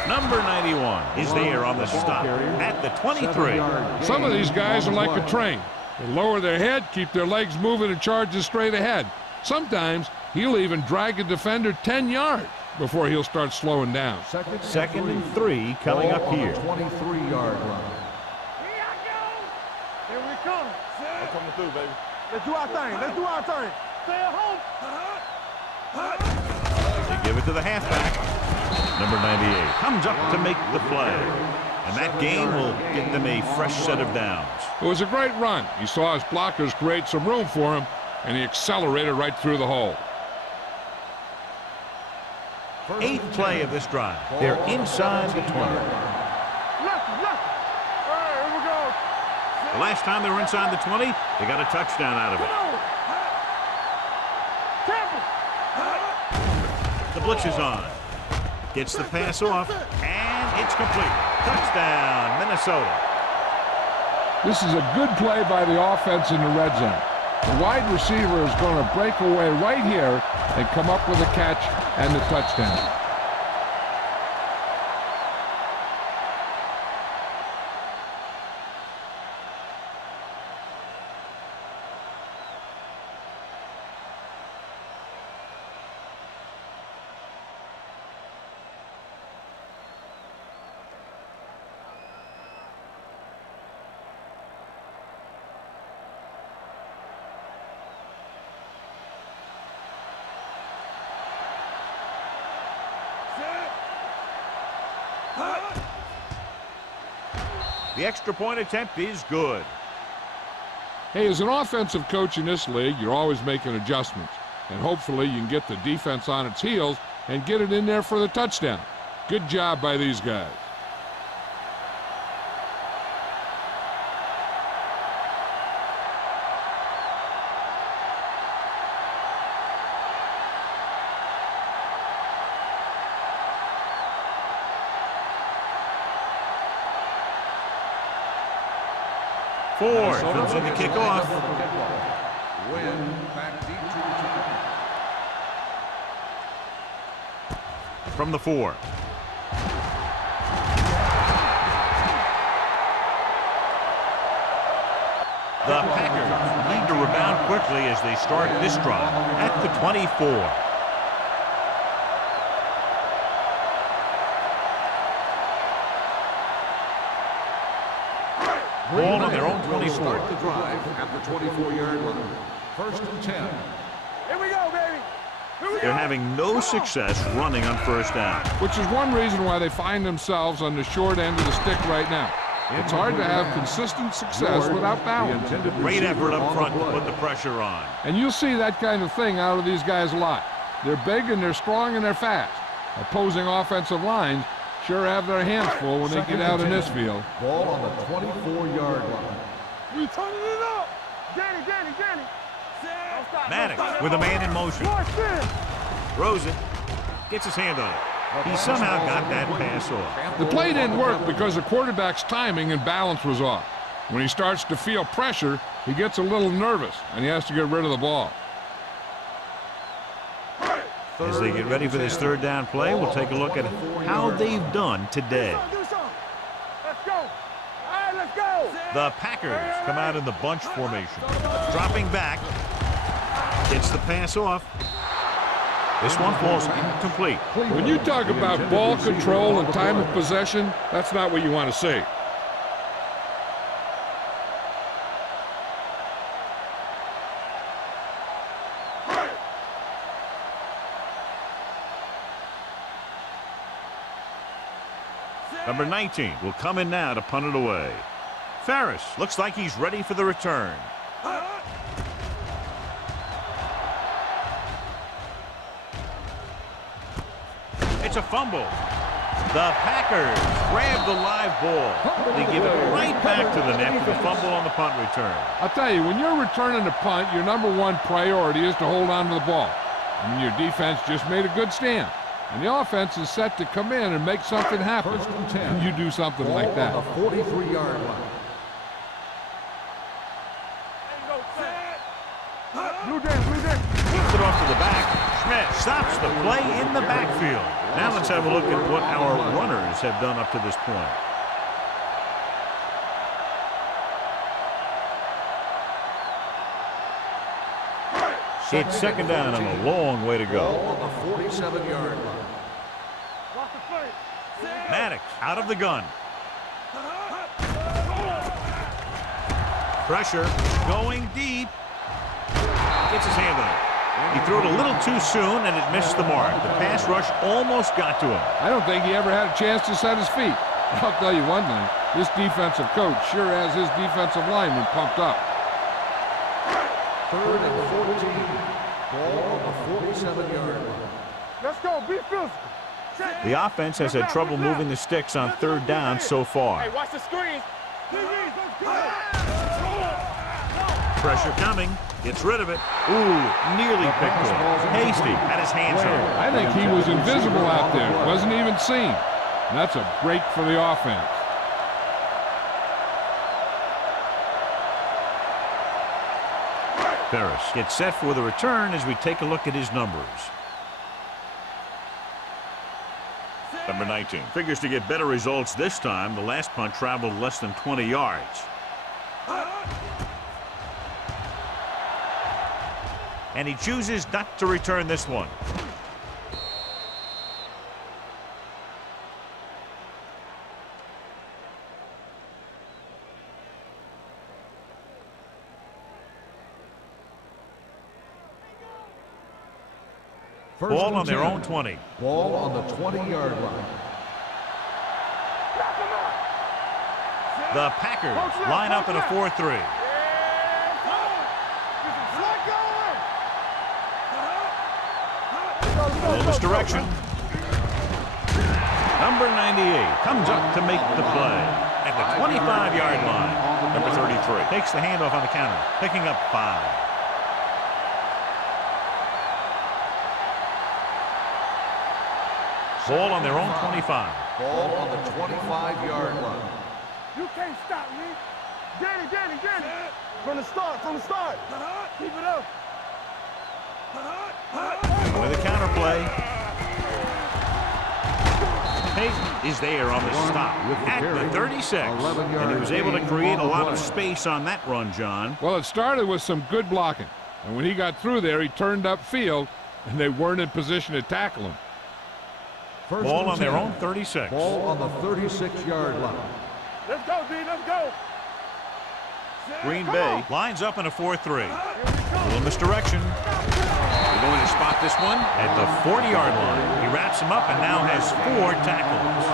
Number 91 is there on the stop at the 23. Some of these guys are like a train. They lower their head, keep their legs moving, and charge straight ahead. Sometimes he'll even drag a defender 10 yards before he'll start slowing down. Second and 3 coming up here. 23-yard line. Here I go. Here we come. I'm coming through, baby. Let's do our thing. Let's do our thing. Stay at home. They give it to the halfback. Number 98 comes up to make the play. And that gain will get them a fresh set of downs. It was a great run. He saw his blockers create some room for him, and he accelerated right through the hole. 8th play of this drive. They're inside the 20. Left. All right, here we go. The last time they were inside the 20, they got a touchdown out of it. The blitz is on. Gets the pass off, and it's complete. Touchdown, Minnesota. This is a good play by the offense in the red zone. The wide receiver is going to break away right here and come up with a catch and the touchdown. The extra point attempt is good. Hey, as an offensive coach in this league, you're always making adjustments. And hopefully you can get the defense on its heels and get it in there for the touchdown. Good job by these guys. Ford comes in the kickoff. Win back deep to return. From the 4. The Packers need to rebound quickly as they start this drive at the 24. Ball on their own 24. Start the drive at the 24-yard line. 1st and 10. Here we go, baby. Here we They're go. having no success running on first down. Which is one reason why they find themselves on the short end of the stick right now. It's hard to have consistent success without balance. Great effort up front to put the pressure on. And you'll see that kind of thing out of these guys a lot. They're big and they're strong and they're fast. Opposing offensive lines sure have their hands full when they get out in this field. Ball on the 24-yard line. We turning it up. Danny. Maddox with a man in motion. Watch this. Throws it. Gets his hand on it. He somehow got that pass off. The play didn't work because the quarterback's timing and balance was off. When he starts to feel pressure, he gets a little nervous and he has to get rid of the ball. As they get ready for this third down play, we'll take a look at how they've done today. Do something. Let's go. All right, let's go. The Packers come out in the bunch formation. Dropping back. Gets the pass off. This one falls incomplete. When you talk about ball control and time of possession, that's not what you want to see. Number 19 will come in now to punt it away. Ferris looks like he's ready for the return. It's a fumble. The Packers grab the live ball. They give it right back to the net for the fumble on the punt return. I'll tell you, when you're returning a punt, your number one priority is to hold on to the ball. And your defense just made a good stand. And the offense is set to come in and make something happen. 1st and 10. And you do something Ball like that. on the 43-yard line. Blue Dan. Keeps it off to the back. Schmidt stops the play in the backfield. Now let's have a look at what our runners have done up to this point. It's second down and a long way to Ball go. on the 47-yard line. Watch the play. Maddox out of the gun. Pressure going deep. Gets his hand on it. He threw it a little too soon and it missed the mark. The pass rush almost got to him. I don't think he ever had a chance to set his feet. I'll tell you one thing, this defensive coach sure has his defensive linemen pumped up. 3rd and 14. Ball on the 47-yard line. Let's go. Be physical. The offense has had trouble moving the sticks on third down so far. Hey, watch the screens. Let's go. Pressure coming. Gets rid of it. Ooh, nearly picked off. Hasty had his hands on it. I think he was invisible out there. Wasn't even seen. And that's a break for the offense. Ferris gets set for the return as we take a look at his numbers. Number 19 figures to get better results this time. The last punt traveled less than 20 yards. And he chooses not to return this one. Ball on their own 20. Ball on the 20-yard line. The Packers line up in a 4-3. Misdirection. Number 98 comes up to make the play at the 25-yard line. Number 33 takes the handoff on the counter, picking up 5. Ball on their own 25. Ball on the 25-yard line. You can't stop me. Danny. From the start. Keep it up. With a counter play. Peyton is there on the stop at the 36. And he was able to create a lot of space on that run, John. Well, it started with some good blocking. And when he got through there, he turned upfield, and they weren't in position to tackle him. Ball on their own 36. Ball on the 36-yard line. Let's go, D. Let's go. Green Bay lines up in a 4-3. A little misdirection. They're going to spot this one at the 40-yard line. He wraps him up and now has 4 tackles.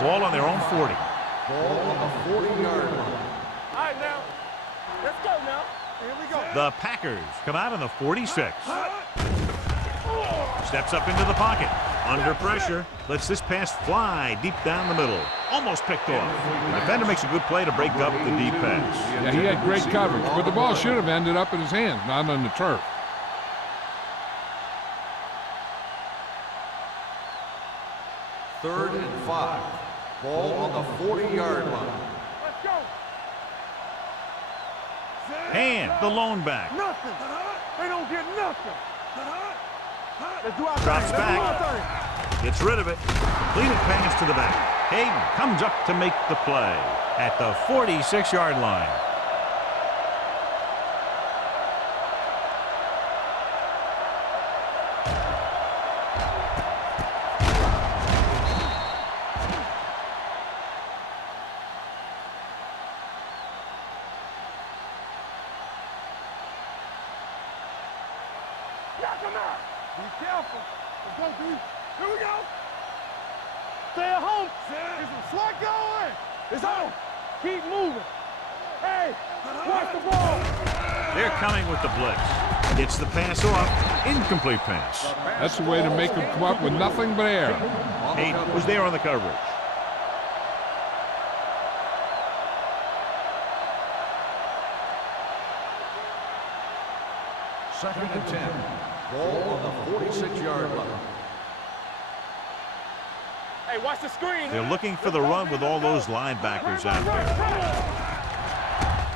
Ball on their own 40. Ball on the 40-yard line. All right, now. Let's go now. Here we go. The Packers come out in the 46. Steps up into the pocket. Under pressure. Lets this pass fly deep down the middle. Almost picked off. The defender makes a good play to break up the deep pass. Yeah, he had great coverage, but the ball should have ended up in his hands, not on the turf. Third and 5. Ball on the 40-yard line. Let's go. And the lone back. Nothing. They don't get nothing. Let's do our Drops thing. Let's do our back. thing. Gets rid of it. Completed pass to the back. Hayden comes up to make the play at the 46-yard line. Knock him out. Be careful. Let's go, D. Here we go. Stay at home. There's some slack going. It's on. Keep moving. Hey, watch the ball. They're coming with the blitz. Gets the pass off. Incomplete pass. That's the way to make him come up with nothing but air. Hayden was there on the coverage. Second and 10. Ball on the 46-yard line. Hey, watch the screen. They're looking for the run with all those linebackers out there.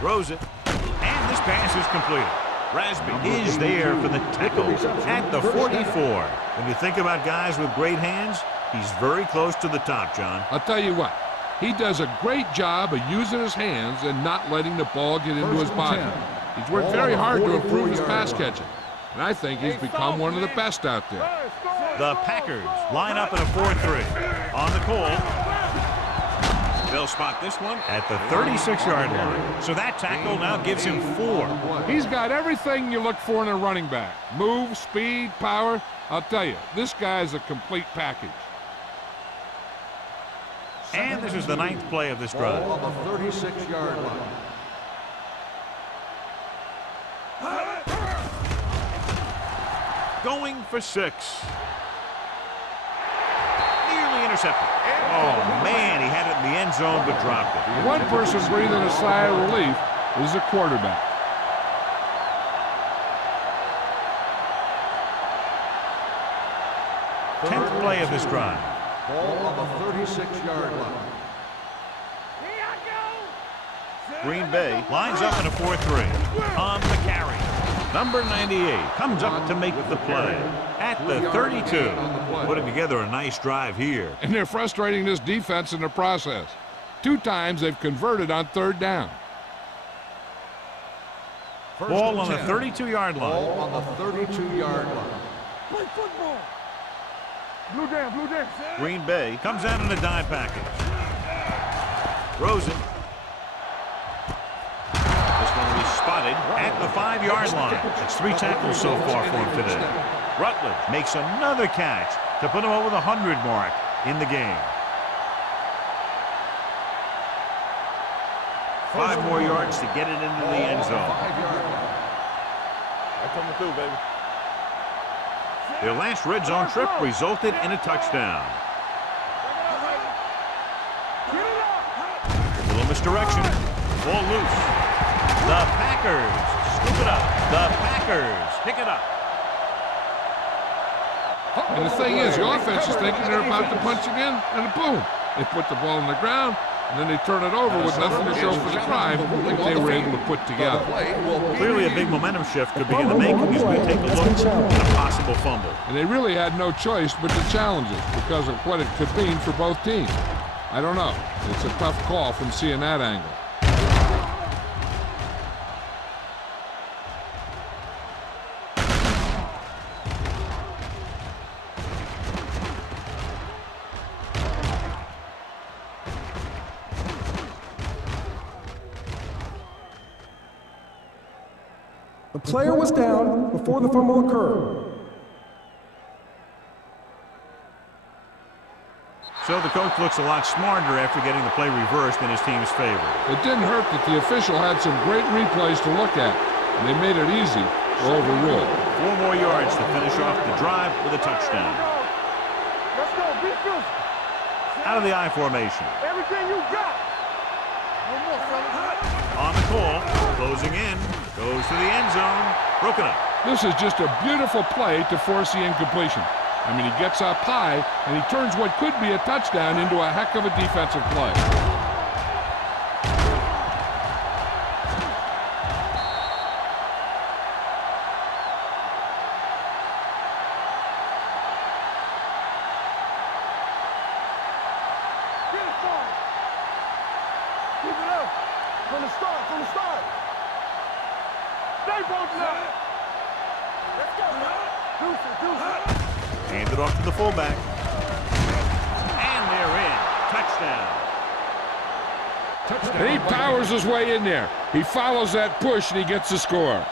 Throws it. And this pass is completed. Rasby is there for the tackle at the 44. When you think about guys with great hands, he's very close to the top, John. I'll tell you what, he does a great job of using his hands and not letting the ball get into his body. He's worked very hard to improve his pass catching, and I think he's become one of the best out there. The Packers line up in a 4-3. On the call. They'll spot this one at the 36-yard line. So that tackle now gives him 4. He's got everything you look for in a running back. Move, speed, power. I'll tell you, this guy's a complete package. And this is the 9th play of this drive. Ball on the 36-yard line. Going for 6. Nearly intercepted. Oh, man, he had it in the end zone but dropped it. One person breathing a sigh of relief is the quarterback. Tenth play of this drive. Ball on the 36-yard line. Here I go. Green Bay lines up in a 4-3. On the carry. Number 98 comes up to make the play at the 32. Putting together a nice drive here. And they're frustrating this defense in the process. 2 times they've converted on 3rd down. Ball on the 32-yard line. Ball on the 32-yard line. Play football. Blue down, blue down. Green Bay comes out in a dime package. Throws it. This one will be spotted spotted at the 5-yard line. That's 3 tackles so far for him today. Rutledge makes another catch to put him over the 100 mark in the game. 5 more yards to get it into the end zone. They're coming through, baby. Their last red zone trip resulted in a touchdown. A little misdirection. Ball loose. The Packers scoop it up. The Packers pick it up. And the thing is, the offense is thinking they're about to punch again, and boom, they put the ball on the ground, and then they turn it over with nothing to show for the drive that they were able to put together. Clearly a big momentum shift could be in the making as we take a look at a possible fumble. And they really had no choice but to challenge it because of what it could mean for both teams. I don't know. It's a tough call from seeing that angle. The player was down before the fumble occurred. So the coach looks a lot smarter after getting the play reversed in his team's favor. It didn't hurt that the official had some great replays to look at, and they made it easy to overrule. 4 more yards to finish off the drive with a touchdown. Let's go, be good. Out of the I formation. Everything you got. One more, fellas. On the call, closing in, goes to the end zone, broken up. This is just a beautiful play to force the incompletion. I mean, he gets up high, and he turns what could be a touchdown into a heck of a defensive play. Get it forward. Keep it up. From the start, from the start. Stay bolted up. Let's go, man. Deuce it. Hand it off to the fullback. And they're in. Touchdown. And he powers his way in there. He follows that push, and he gets the score.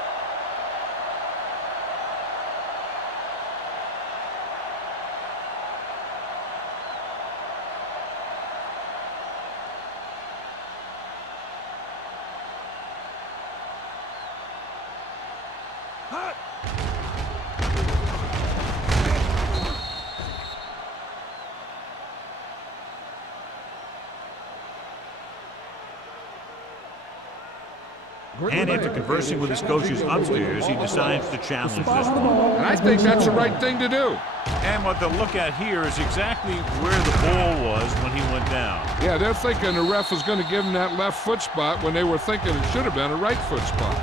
And after conversing with his coaches upstairs, he decides to challenge this one. And I think that's the right thing to do. And what they'll look at here is exactly where the ball was when he went down. Yeah, they're thinking the ref was going to give him that left foot spot when they were thinking it should have been a right foot spot.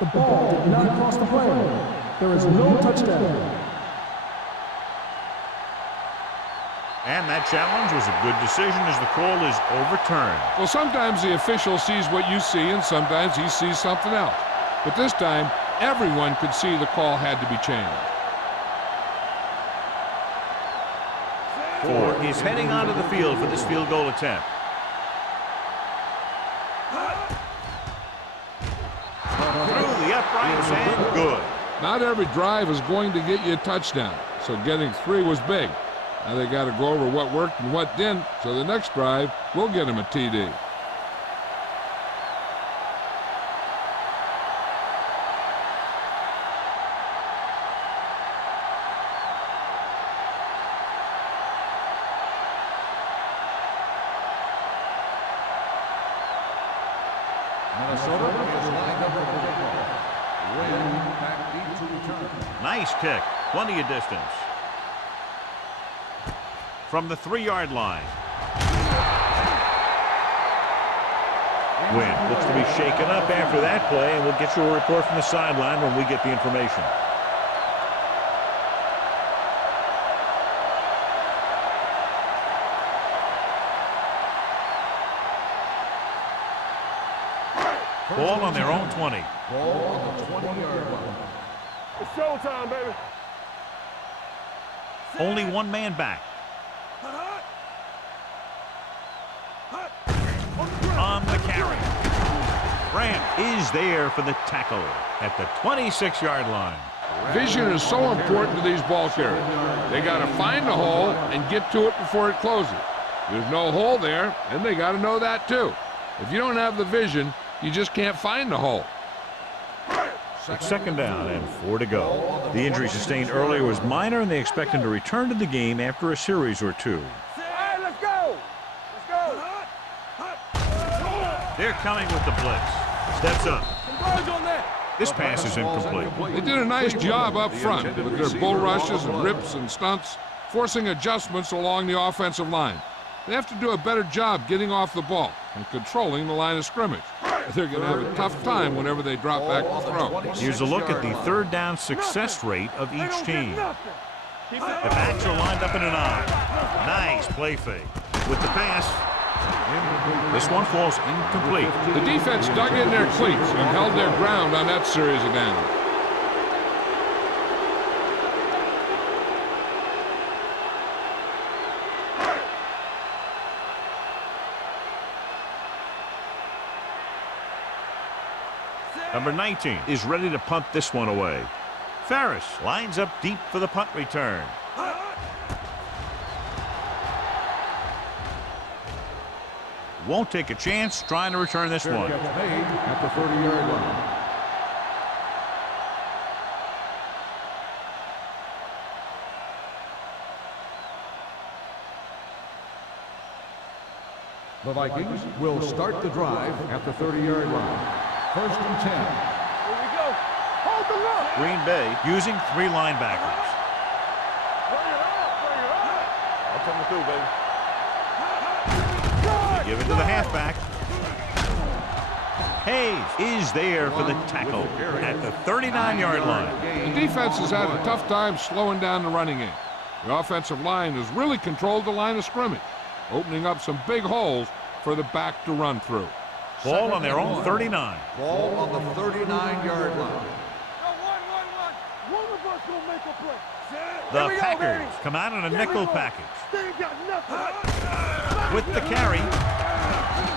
The ball did not cross the plane. There is no touchdown. And that challenge was a good decision as the call is overturned. Well, sometimes the official sees what you see, and sometimes he sees something else. But this time, everyone could see the call had to be changed. 4 is heading onto the field for this field goal attempt. Through the uprights and good. Not every drive is going to get you a touchdown, so getting 3 was big. Now they got to go over what worked and what didn't, so the next drive will get him a TD. Minnesota is lined up for the kickoff. Win back deep to return. Nice kick. Plenty of distance. From the 3-yard line. Wynn looks to be shaken up after that play, and we'll get you a report from the sideline when we get the information. Ball on their own 20. Ball on the 20-yard line. It's showtime, baby. Only one man back. carry. Grant is there for the tackle at the 26-yard line. Vision is so important to these ball carriers. They got to find the hole and get to it before it closes. There's no hole there, and they got to know that too. If you don't have the vision, you just can't find the hole. It's second down and 4 to go. The injury sustained earlier was minor, and they expect him to return to the game after a series or two. All right, let's go. Let's go. They're coming with the blitz. Steps up. Converge on that. This pass is incomplete. They did a nice job up front with their bull rushes and rips and stunts, forcing adjustments along the offensive line. They have to do a better job getting off the ball and controlling the line of scrimmage. They're going to have a tough time whenever they drop back to throw. Here's a look at the third down success rate of each team. The backs are lined up in an I. Nice play fake. With the pass, this one falls incomplete. The defense dug in their cleats and held their ground on that series of downs. Number 19 is ready to punt this one away. Ferris lines up deep for the punt return. Won't take a chance trying to return this one. At the 30-yard line. The Vikings will start the drive at the 30-yard line. First and 10. Here we go. Hold the look. Green Bay using 3 linebackers. Bring it up. Bring it up. I'm coming through, baby. They give it to the halfback. Hayes is there for the tackle at the 39-yard line. The defense has had a tough time slowing down the running game. The offensive line has really controlled the line of scrimmage, opening up some big holes for the back to run through. Ball on their own 39. Ball on the 39-yard line. One of us gonna make a play. The Here we go, Packers baby. come out in a Here we nickel go. package. They ain't got nothing. With the carry,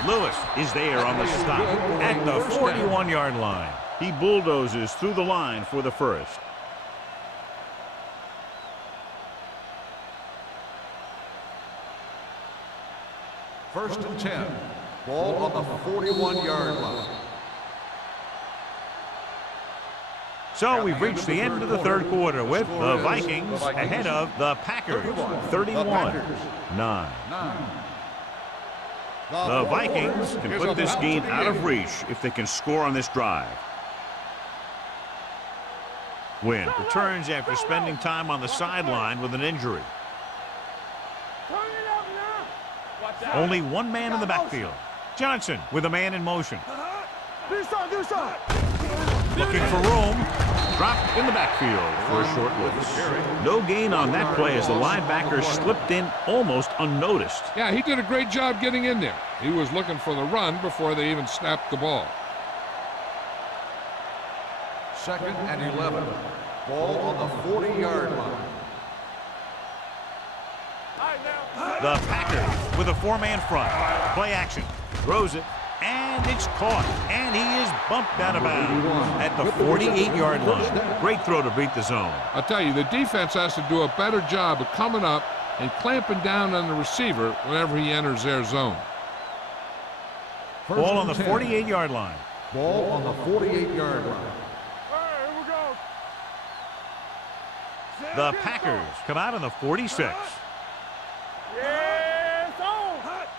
Lewis is there on the stop at the 41-yard line. He bulldozes through the line for the first. First and 10. Ball on the 41-yard line. So we've reached the end of the third quarter with the Vikings ahead of the Packers, 31-9. The Vikings can put this game out of reach if they can score on this drive. Wynn returns after spending time on the sideline with an injury. Turn it up now. Watch out. Only one man in the backfield. Johnson with a man in motion. Do something. Do something. Looking for room. Dropped in the backfield for a short loss. No gain on that play as the linebacker slipped in almost unnoticed. Yeah, he did a great job getting in there. He was looking for the run before they even snapped the ball. Second and 11. Ball on the 40-yard line. The Packers with a 4-man front. Play action. Throws it. And it's caught. And he is bumped out of bounds at the 48-yard line. Great throw to beat the zone. I'll tell you, the defense has to do a better job of coming up and clamping down on the receiver whenever he enters their zone. Ball on the 48-yard line. Ball on the 48-yard line. All right, here we go. The Packers come out on the 46. Yeah, it's on.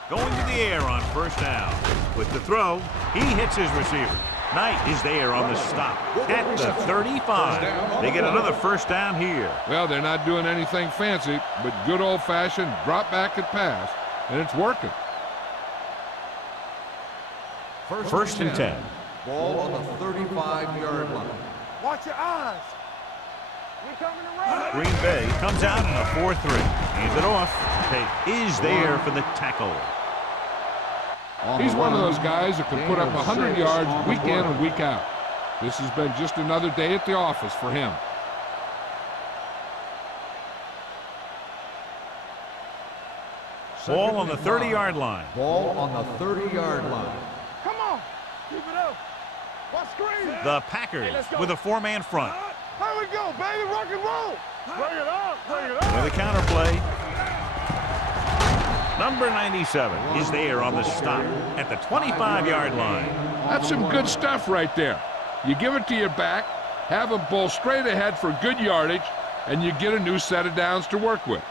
Going to the air on first down. With the throw, he hits his receiver. Knight is there on the stop at the 35. They get another first down here. Well, they're not doing anything fancy, but good old-fashioned drop back and pass, and it's working. First and 10. Ball on the 35-yard line. Watch your eyes. We coming to run. Green Bay comes out in a 4-3. Hands it off. Tate is there for the tackle. He's one of those guys that can put up 100 yards week in and week out. This has been just another day at the office for him. Ball on the 30-yard line. Ball on the 30-yard line. Come Keep it up. Watch screen. The Packers with a four-man front. Here we go, baby. Rock and roll. Bring it up. Bring it up. With a counterplay. Number 97 is there on the stop at the 25-yard line. That's some good stuff right there. You give it to your back, have him pull straight ahead for good yardage, and you get a new set of downs to work with.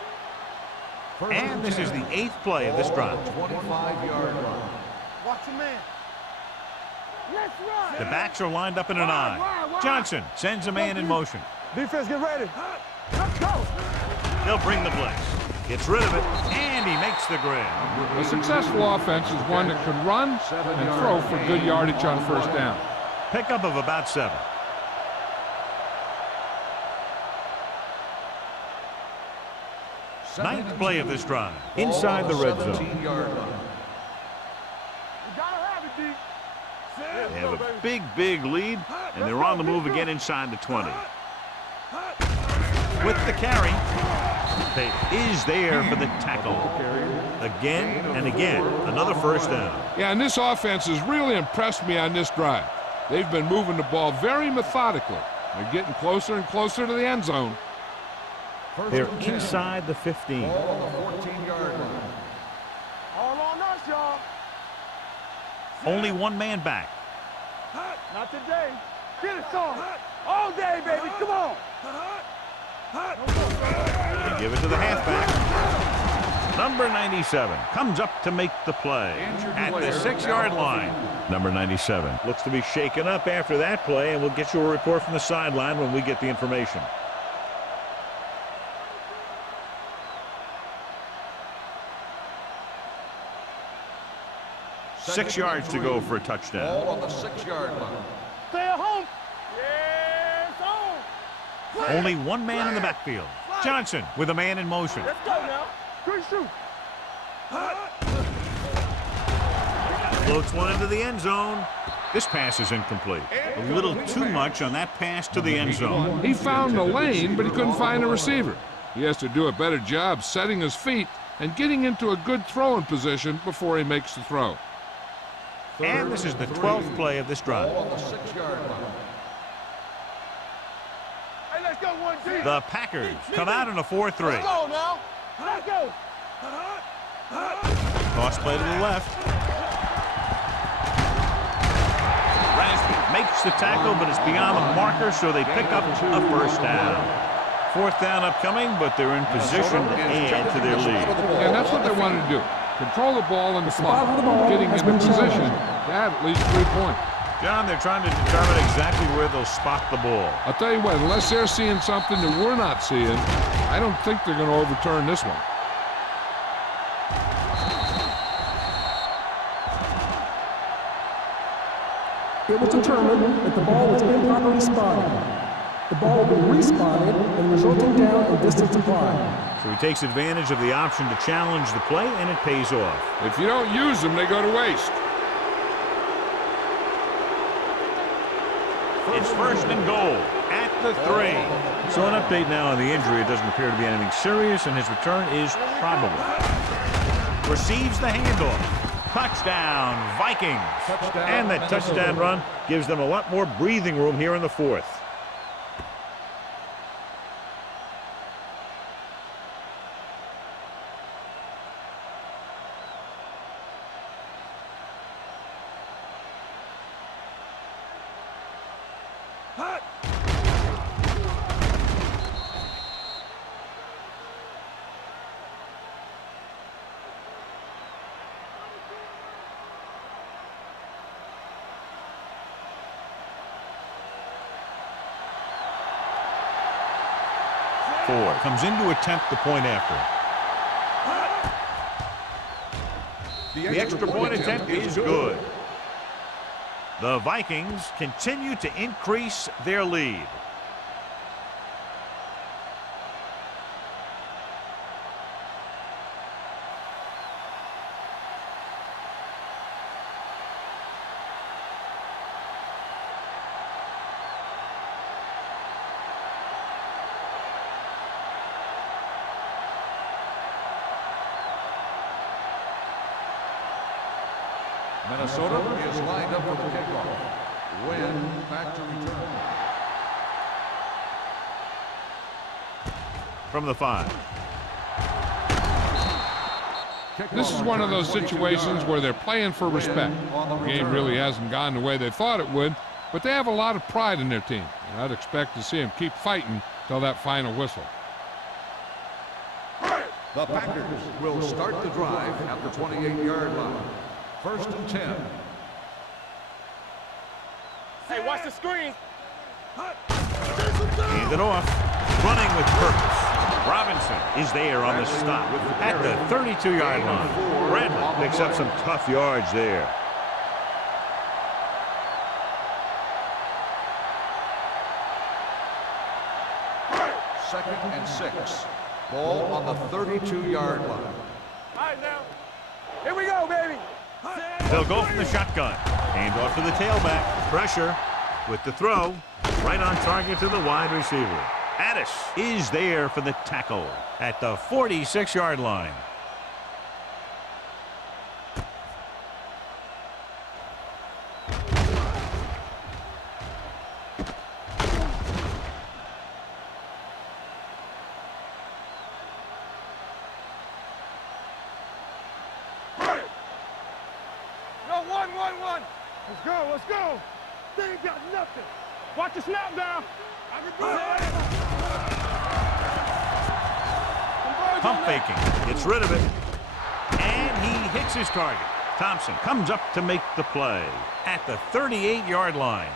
And this is the 8th play of this drive. 25-yard line. Watch your man. Let's run. The backs are lined up in an I. Johnson sends a man in motion. Defense, get ready. Let's go. He'll bring the blitz. Gets rid of it, and he makes the grab. A successful offense is one that can run and throw for good yardage on first down. Pickup of about 7. Ninth play of this drive. Inside the red zone. 17-yard line. You gotta have it, D. They have a big, big lead, and they're on the move again inside the 20. With the carry. Tate is there for the tackle. Again and again, another first down. Yeah, and this offense has really impressed me on this drive. They've been moving the ball very methodically. They're getting closer and closer to the end zone. They're inside the 15. Ball on the 14-yard line. All on us, y'all. Only one man back. Not today. Get it, son. All day, baby. Come on. They give it to the halfback. Number 97 comes up to make the play at the 6-yard line. Number 97 looks to be shaken up after that play, and we'll get you a report from the sideline when we get the information. Six yards to go for a touchdown. Ball on the 6-yard line. Stay at home. Yes, home. Only one man in the backfield. Johnson with a man in motion. Let's go now. Quick shoot. Floats one into the end zone. This pass is incomplete. A little too much on that pass to the end zone. He found the lane, but he couldn't find a receiver. He has to do a better job setting his feet and getting into a good throwing position before he makes the throw. And this is the 12th play of this drive. Ball on the 6-yard line. Hey, let's go, 1-2. The Packers come out in a 4-3. Let's go now. Let's go. Toss play to the left. Rasby makes the tackle, but it's beyond the marker, so they pick up a first down. 4th down upcoming, but they're in position to add to their lead. And that's what they wanted to do. Control the ball in the clock, getting into position to add at least 3 points. John, they're trying to determine exactly where they'll spot the ball. I'll tell you what, unless they're seeing something that we're not seeing, I don't think they're going to overturn this one. It was determined that the ball was improperly spotted. The ball will be respotted and resulting down and distance applied. So he takes advantage of the option to challenge the play, and it pays off. If you don't use them, they go to waste. It's 1st and goal at the 3. So an update now on the injury. It doesn't appear to be anything serious, and his return is probable. Receives the handoff. Touchdown, Vikings. And that touchdown run gives them a lot more breathing room here in the 4th. Comes in to attempt the point after. The extra point attempt is good. The Vikings continue to increase their lead. Minnesota is lined up for the kickoff. Win back to return. From the 5. This is one of those situations where they're playing for respect. The game really hasn't gone the way they thought it would, but they have a lot of pride in their team. And I'd expect to see them keep fighting till that final whistle. The Packers will start the drive at the 28-yard line. 1st and 10. Hey, watch the screen. Hand it off. Running with purpose. Robinson is there on the stop at the 32-yard line. Bradley picks up some tough yards there. Second and 6. Ball on the 32-yard line. All right, now. Here we go, baby. They'll go from the shotgun. Hand off to the tailback. Pressure with the throw. Right on target to the wide receiver. Addis is there for the tackle at the 46-yard line. No, one. Let's go. They ain't got nothing. Watch the snap down. I can do it. Pump faking. Gets rid of it. And he hits his target. Thompson comes up to make the play at the 38-yard line.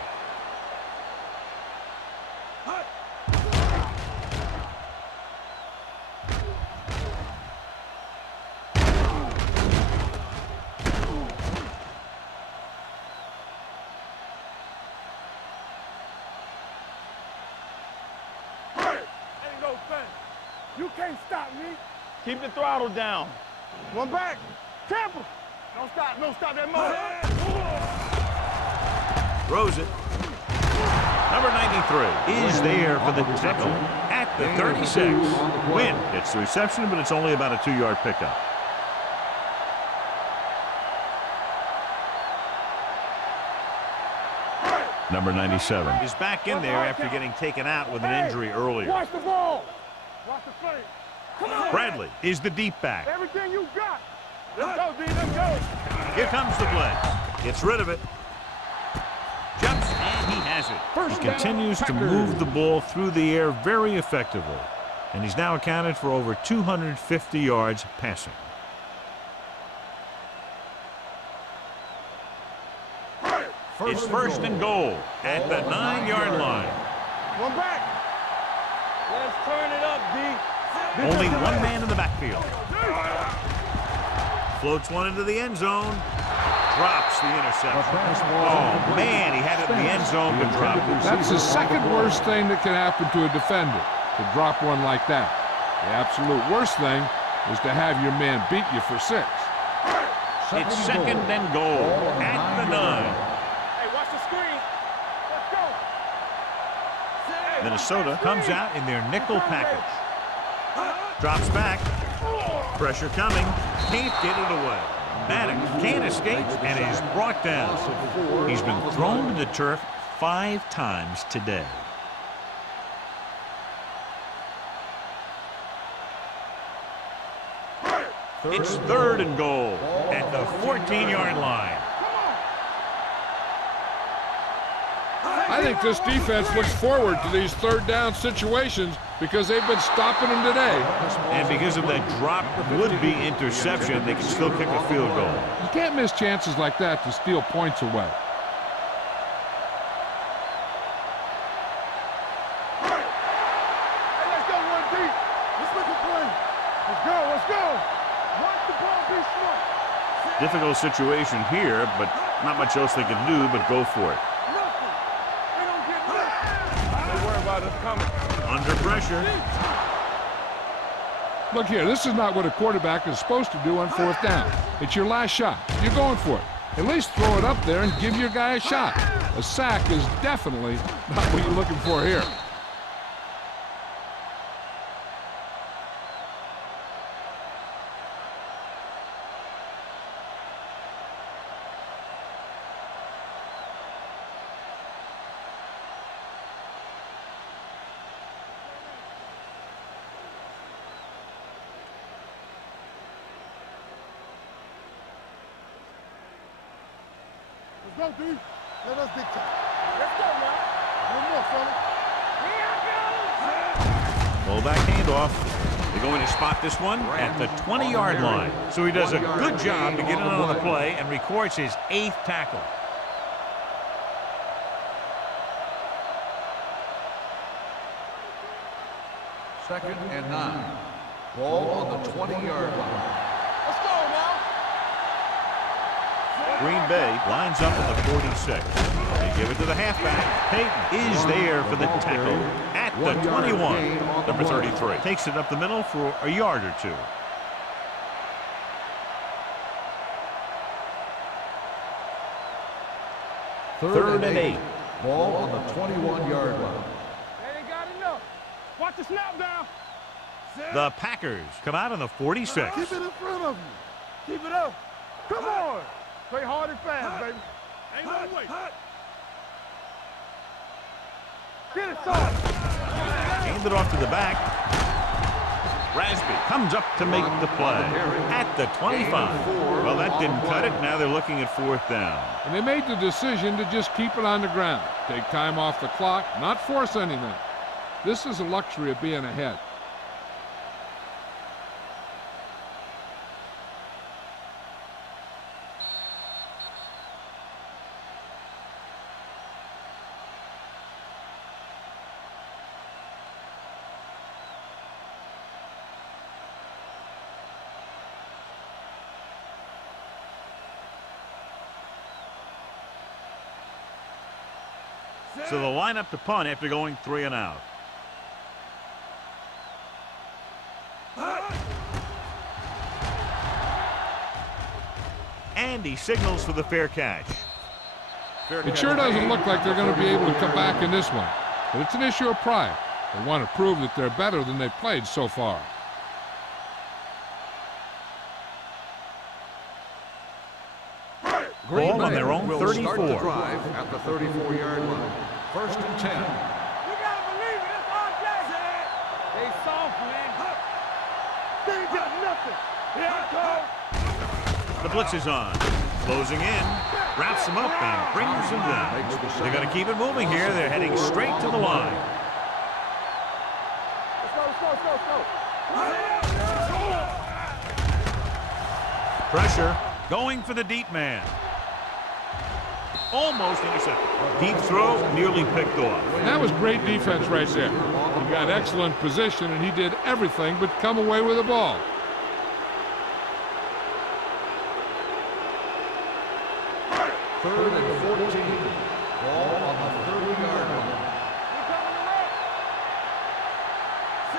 You can't stop me. Keep the throttle down. One back. Temple. Don't stop that motor. Throws it. Number 93 is there for the tackle at the 36. Win gets the reception, but it's only about a 2-yard pickup. Number 97 is back in there after getting taken out with an injury earlier. Watch the ball. Watch the play. Come on. Bradley is the deep back. Everything you got. Let's go, D. Let's go. Here comes the blitz. Gets rid of it. Jumps, and he has it. He continues to move the ball through the air very effectively. And he's now accounted for over 250 yards passing. It's 1st and goal at the 9-yard line. One back. Let's turn it up, D. Only one man in the backfield. Floats one into the end zone. Drops the interception. Oh, man, he had it in the end zone but dropped it. That's the second worst thing that can happen to a defender, to drop one like that. The absolute worst thing is to have your man beat you for 6. It's 2nd and goal at the 9. Minnesota comes out in their nickel package. Drops back. Pressure coming. Can't get it away. Maddox can't escape and is brought down. He's been thrown to the turf 5 times today. It's 3rd and goal at the 14-yard line. I think this defense looks forward to these 3rd down situations because they've been stopping them today. And because of that drop would-be interception, they can still kick a field goal. You can't miss chances like that to steal points away. Hey, let's go, 1D. Let's make a play. Let's go. Watch the ball be smart. Difficult situation here, but not much else they can do but go for it. Under pressure. Look here, this is not what a quarterback is supposed to do on 4th down. It's your last shot. You're going for it. At least throw it up there and give your guy a shot. A sack is definitely not what you're looking for here. Go, D. Let us dictate. Let's go, man. One more, fella. Fullback handoff. They're going to spot this one at the 20-yard line. So he does a good job to get in on the play and records his 8th tackle. Second and 9. Ball on the 20-yard line. Let's go now. Green Bay lines up at the 46. They give it to the halfback. Payton is there for the tackle at the 21. Number 33 takes it up the middle for a yard or two. Third and 8. Ball on the 21-yard line. They ain't got enough. Watch the snap down. The Packers come out on the 46. Keep it in front of you. Keep it up. Come on. Play hard and fast, baby. Ain't no way. Get it, son. Hand it off to the back. Rasby comes up to make the play at the 25. Well, that didn't cut it. Now they're looking at 4th down. And they made the decision to just keep it on the ground. Take time off the clock, not force anything. This is a luxury of being ahead. So they'll line up to punt after going 3 and out. And he signals for the fair catch. It sure doesn't look like they're going to be able to come back in this one. But it's an issue of pride. They want to prove that they're better than they've played so far. Ball on their own 34. Start the drive at the 34-yard line. First and 10. You gotta believe it. It's all day. They soft, man. They ain't got nothing. Here I come. The blitz is on. Closing in. Wraps him up and brings him down. They're going to keep it moving here. They're heading straight to the line. Let's go, let's go, let's go, let's go. Pressure. Going for the deep man. Almost intercepted. Deep throw, nearly picked off. And that was great defense right there. He got excellent position, and he did everything but come away with the ball. Third and 14. Ball on the 30-yard line.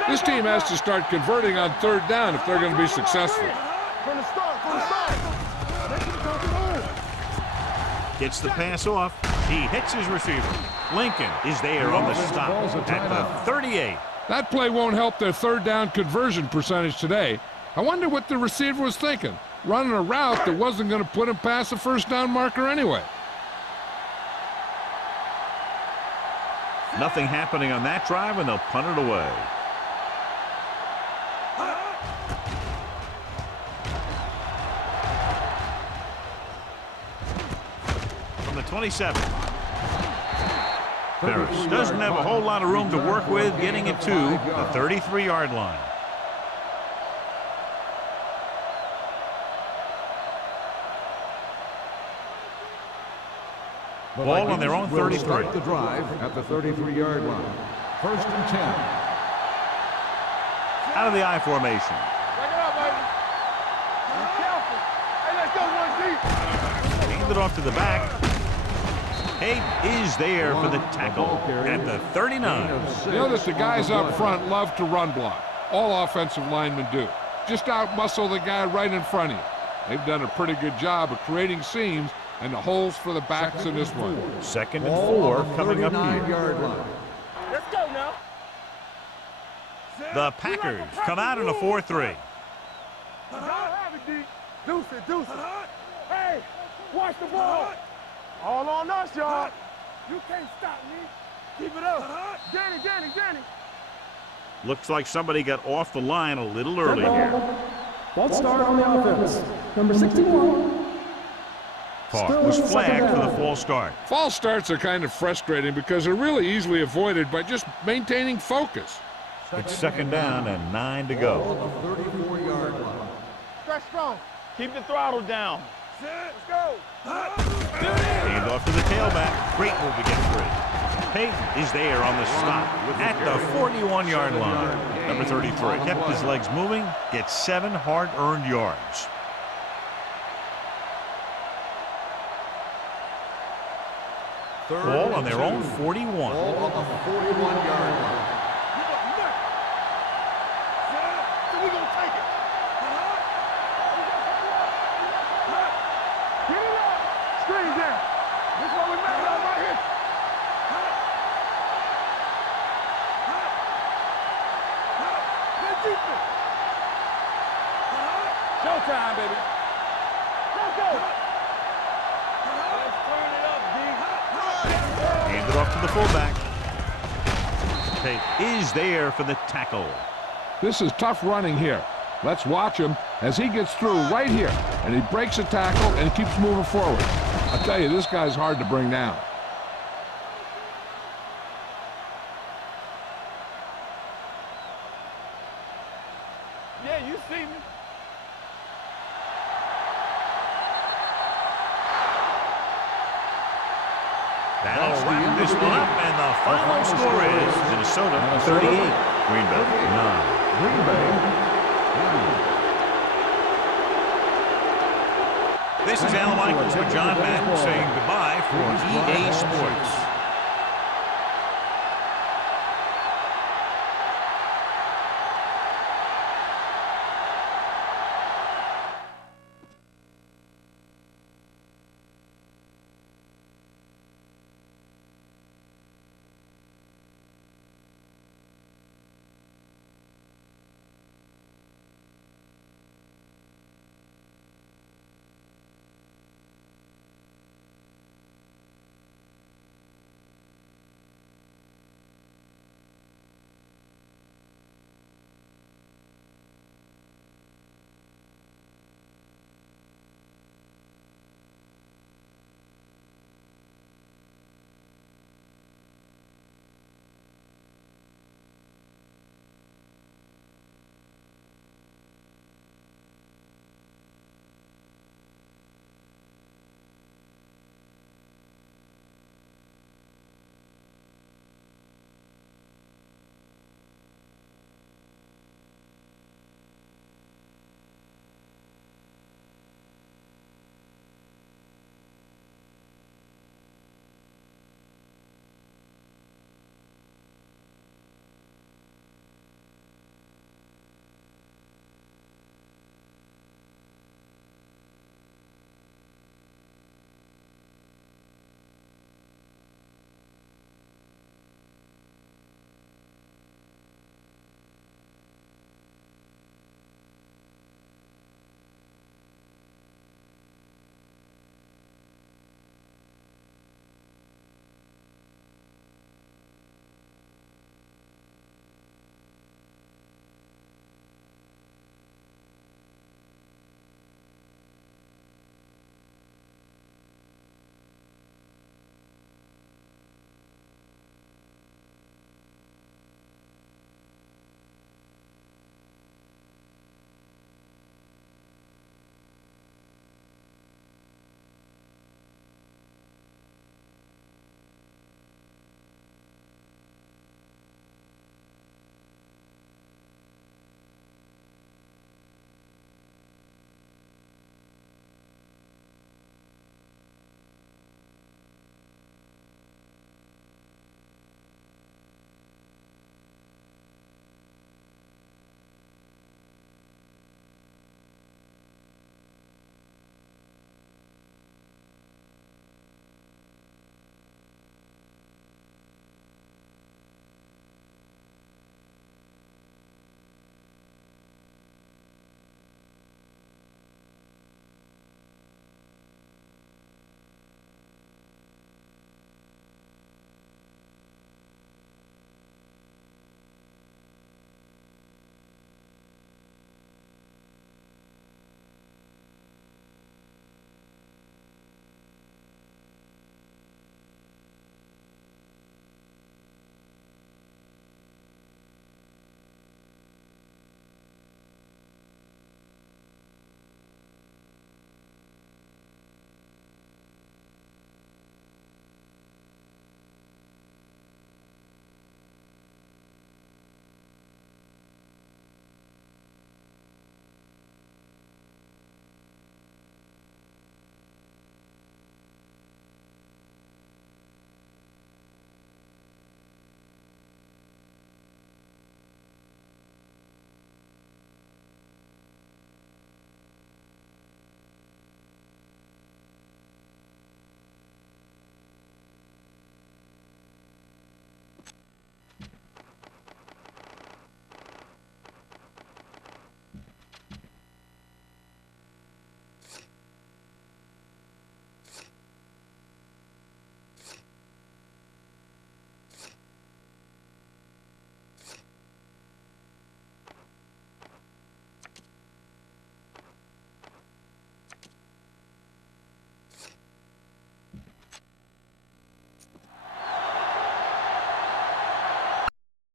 This team has to start converting on 3rd down if they're going to be successful. From the start, from the start. Gets the pass off. He hits his receiver. Lincoln is there on the stop at the 38. That play won't help their 3rd down conversion percentage today. I wonder what the receiver was thinking, running a route that wasn't going to put him past the 1st down marker anyway. Nothing happening on that drive, and they'll punt it away. From the 27. Ferris doesn't have a whole lot of room to work with, getting it to the 33-yard line. Ball on their own 33. Start the drive at the 33-yard line. First and 10. Out of the I formation. Check it out, baby. Be careful. Hey, let's go one deep. Hand it off to the back. Hayden is there for the tackle at the 39. You know that the guys up front love to run block. All offensive linemen do. Just out-muscle the guy right in front of you. They've done a pretty good job of creating seams and the holes for the backs in this one. 2nd and 4 coming up here. Let's go now. The Packers come out in a 4-3. Y'all have it, D. Deuce it, deuce it. Hey, watch the ball. All on us, y'all. You can't stop me. Keep it up. Danny. Looks like somebody got off the line a little early here. False start on the offense. Number 61. park. Still Was second flagged for down. the false start. False starts are kind of frustrating because they're really easily avoided by just maintaining focus. It's second down and 9 to Ball go. on the 34-yard line. Stretch strong. Keep the throttle down. Let's go. Hand off to the tailback. Great move to get free. Pate is there on the stop at the 41-yard line. Number 33 kept his legs moving, gets 7 hard-earned yards. Ball on their own 41. Ball on the 41-yard line. We're going to take it. Get it up. Screen down. This is what we made up right here. Showtime, baby. Let's go. Let's turn it up, D. Handed off to the fullback. Pate is there for the tackle. This is tough running here. Let's watch him as he gets through right here. And he breaks a tackle and he keeps moving forward. I tell you, this guy's hard to bring down. Yeah, you see me. That'll wrap this one up, and the final score is Minnesota 38, Green Bay 9. Green Bay. This is Al Michaels with John Madden saying goodbye for EA Sports.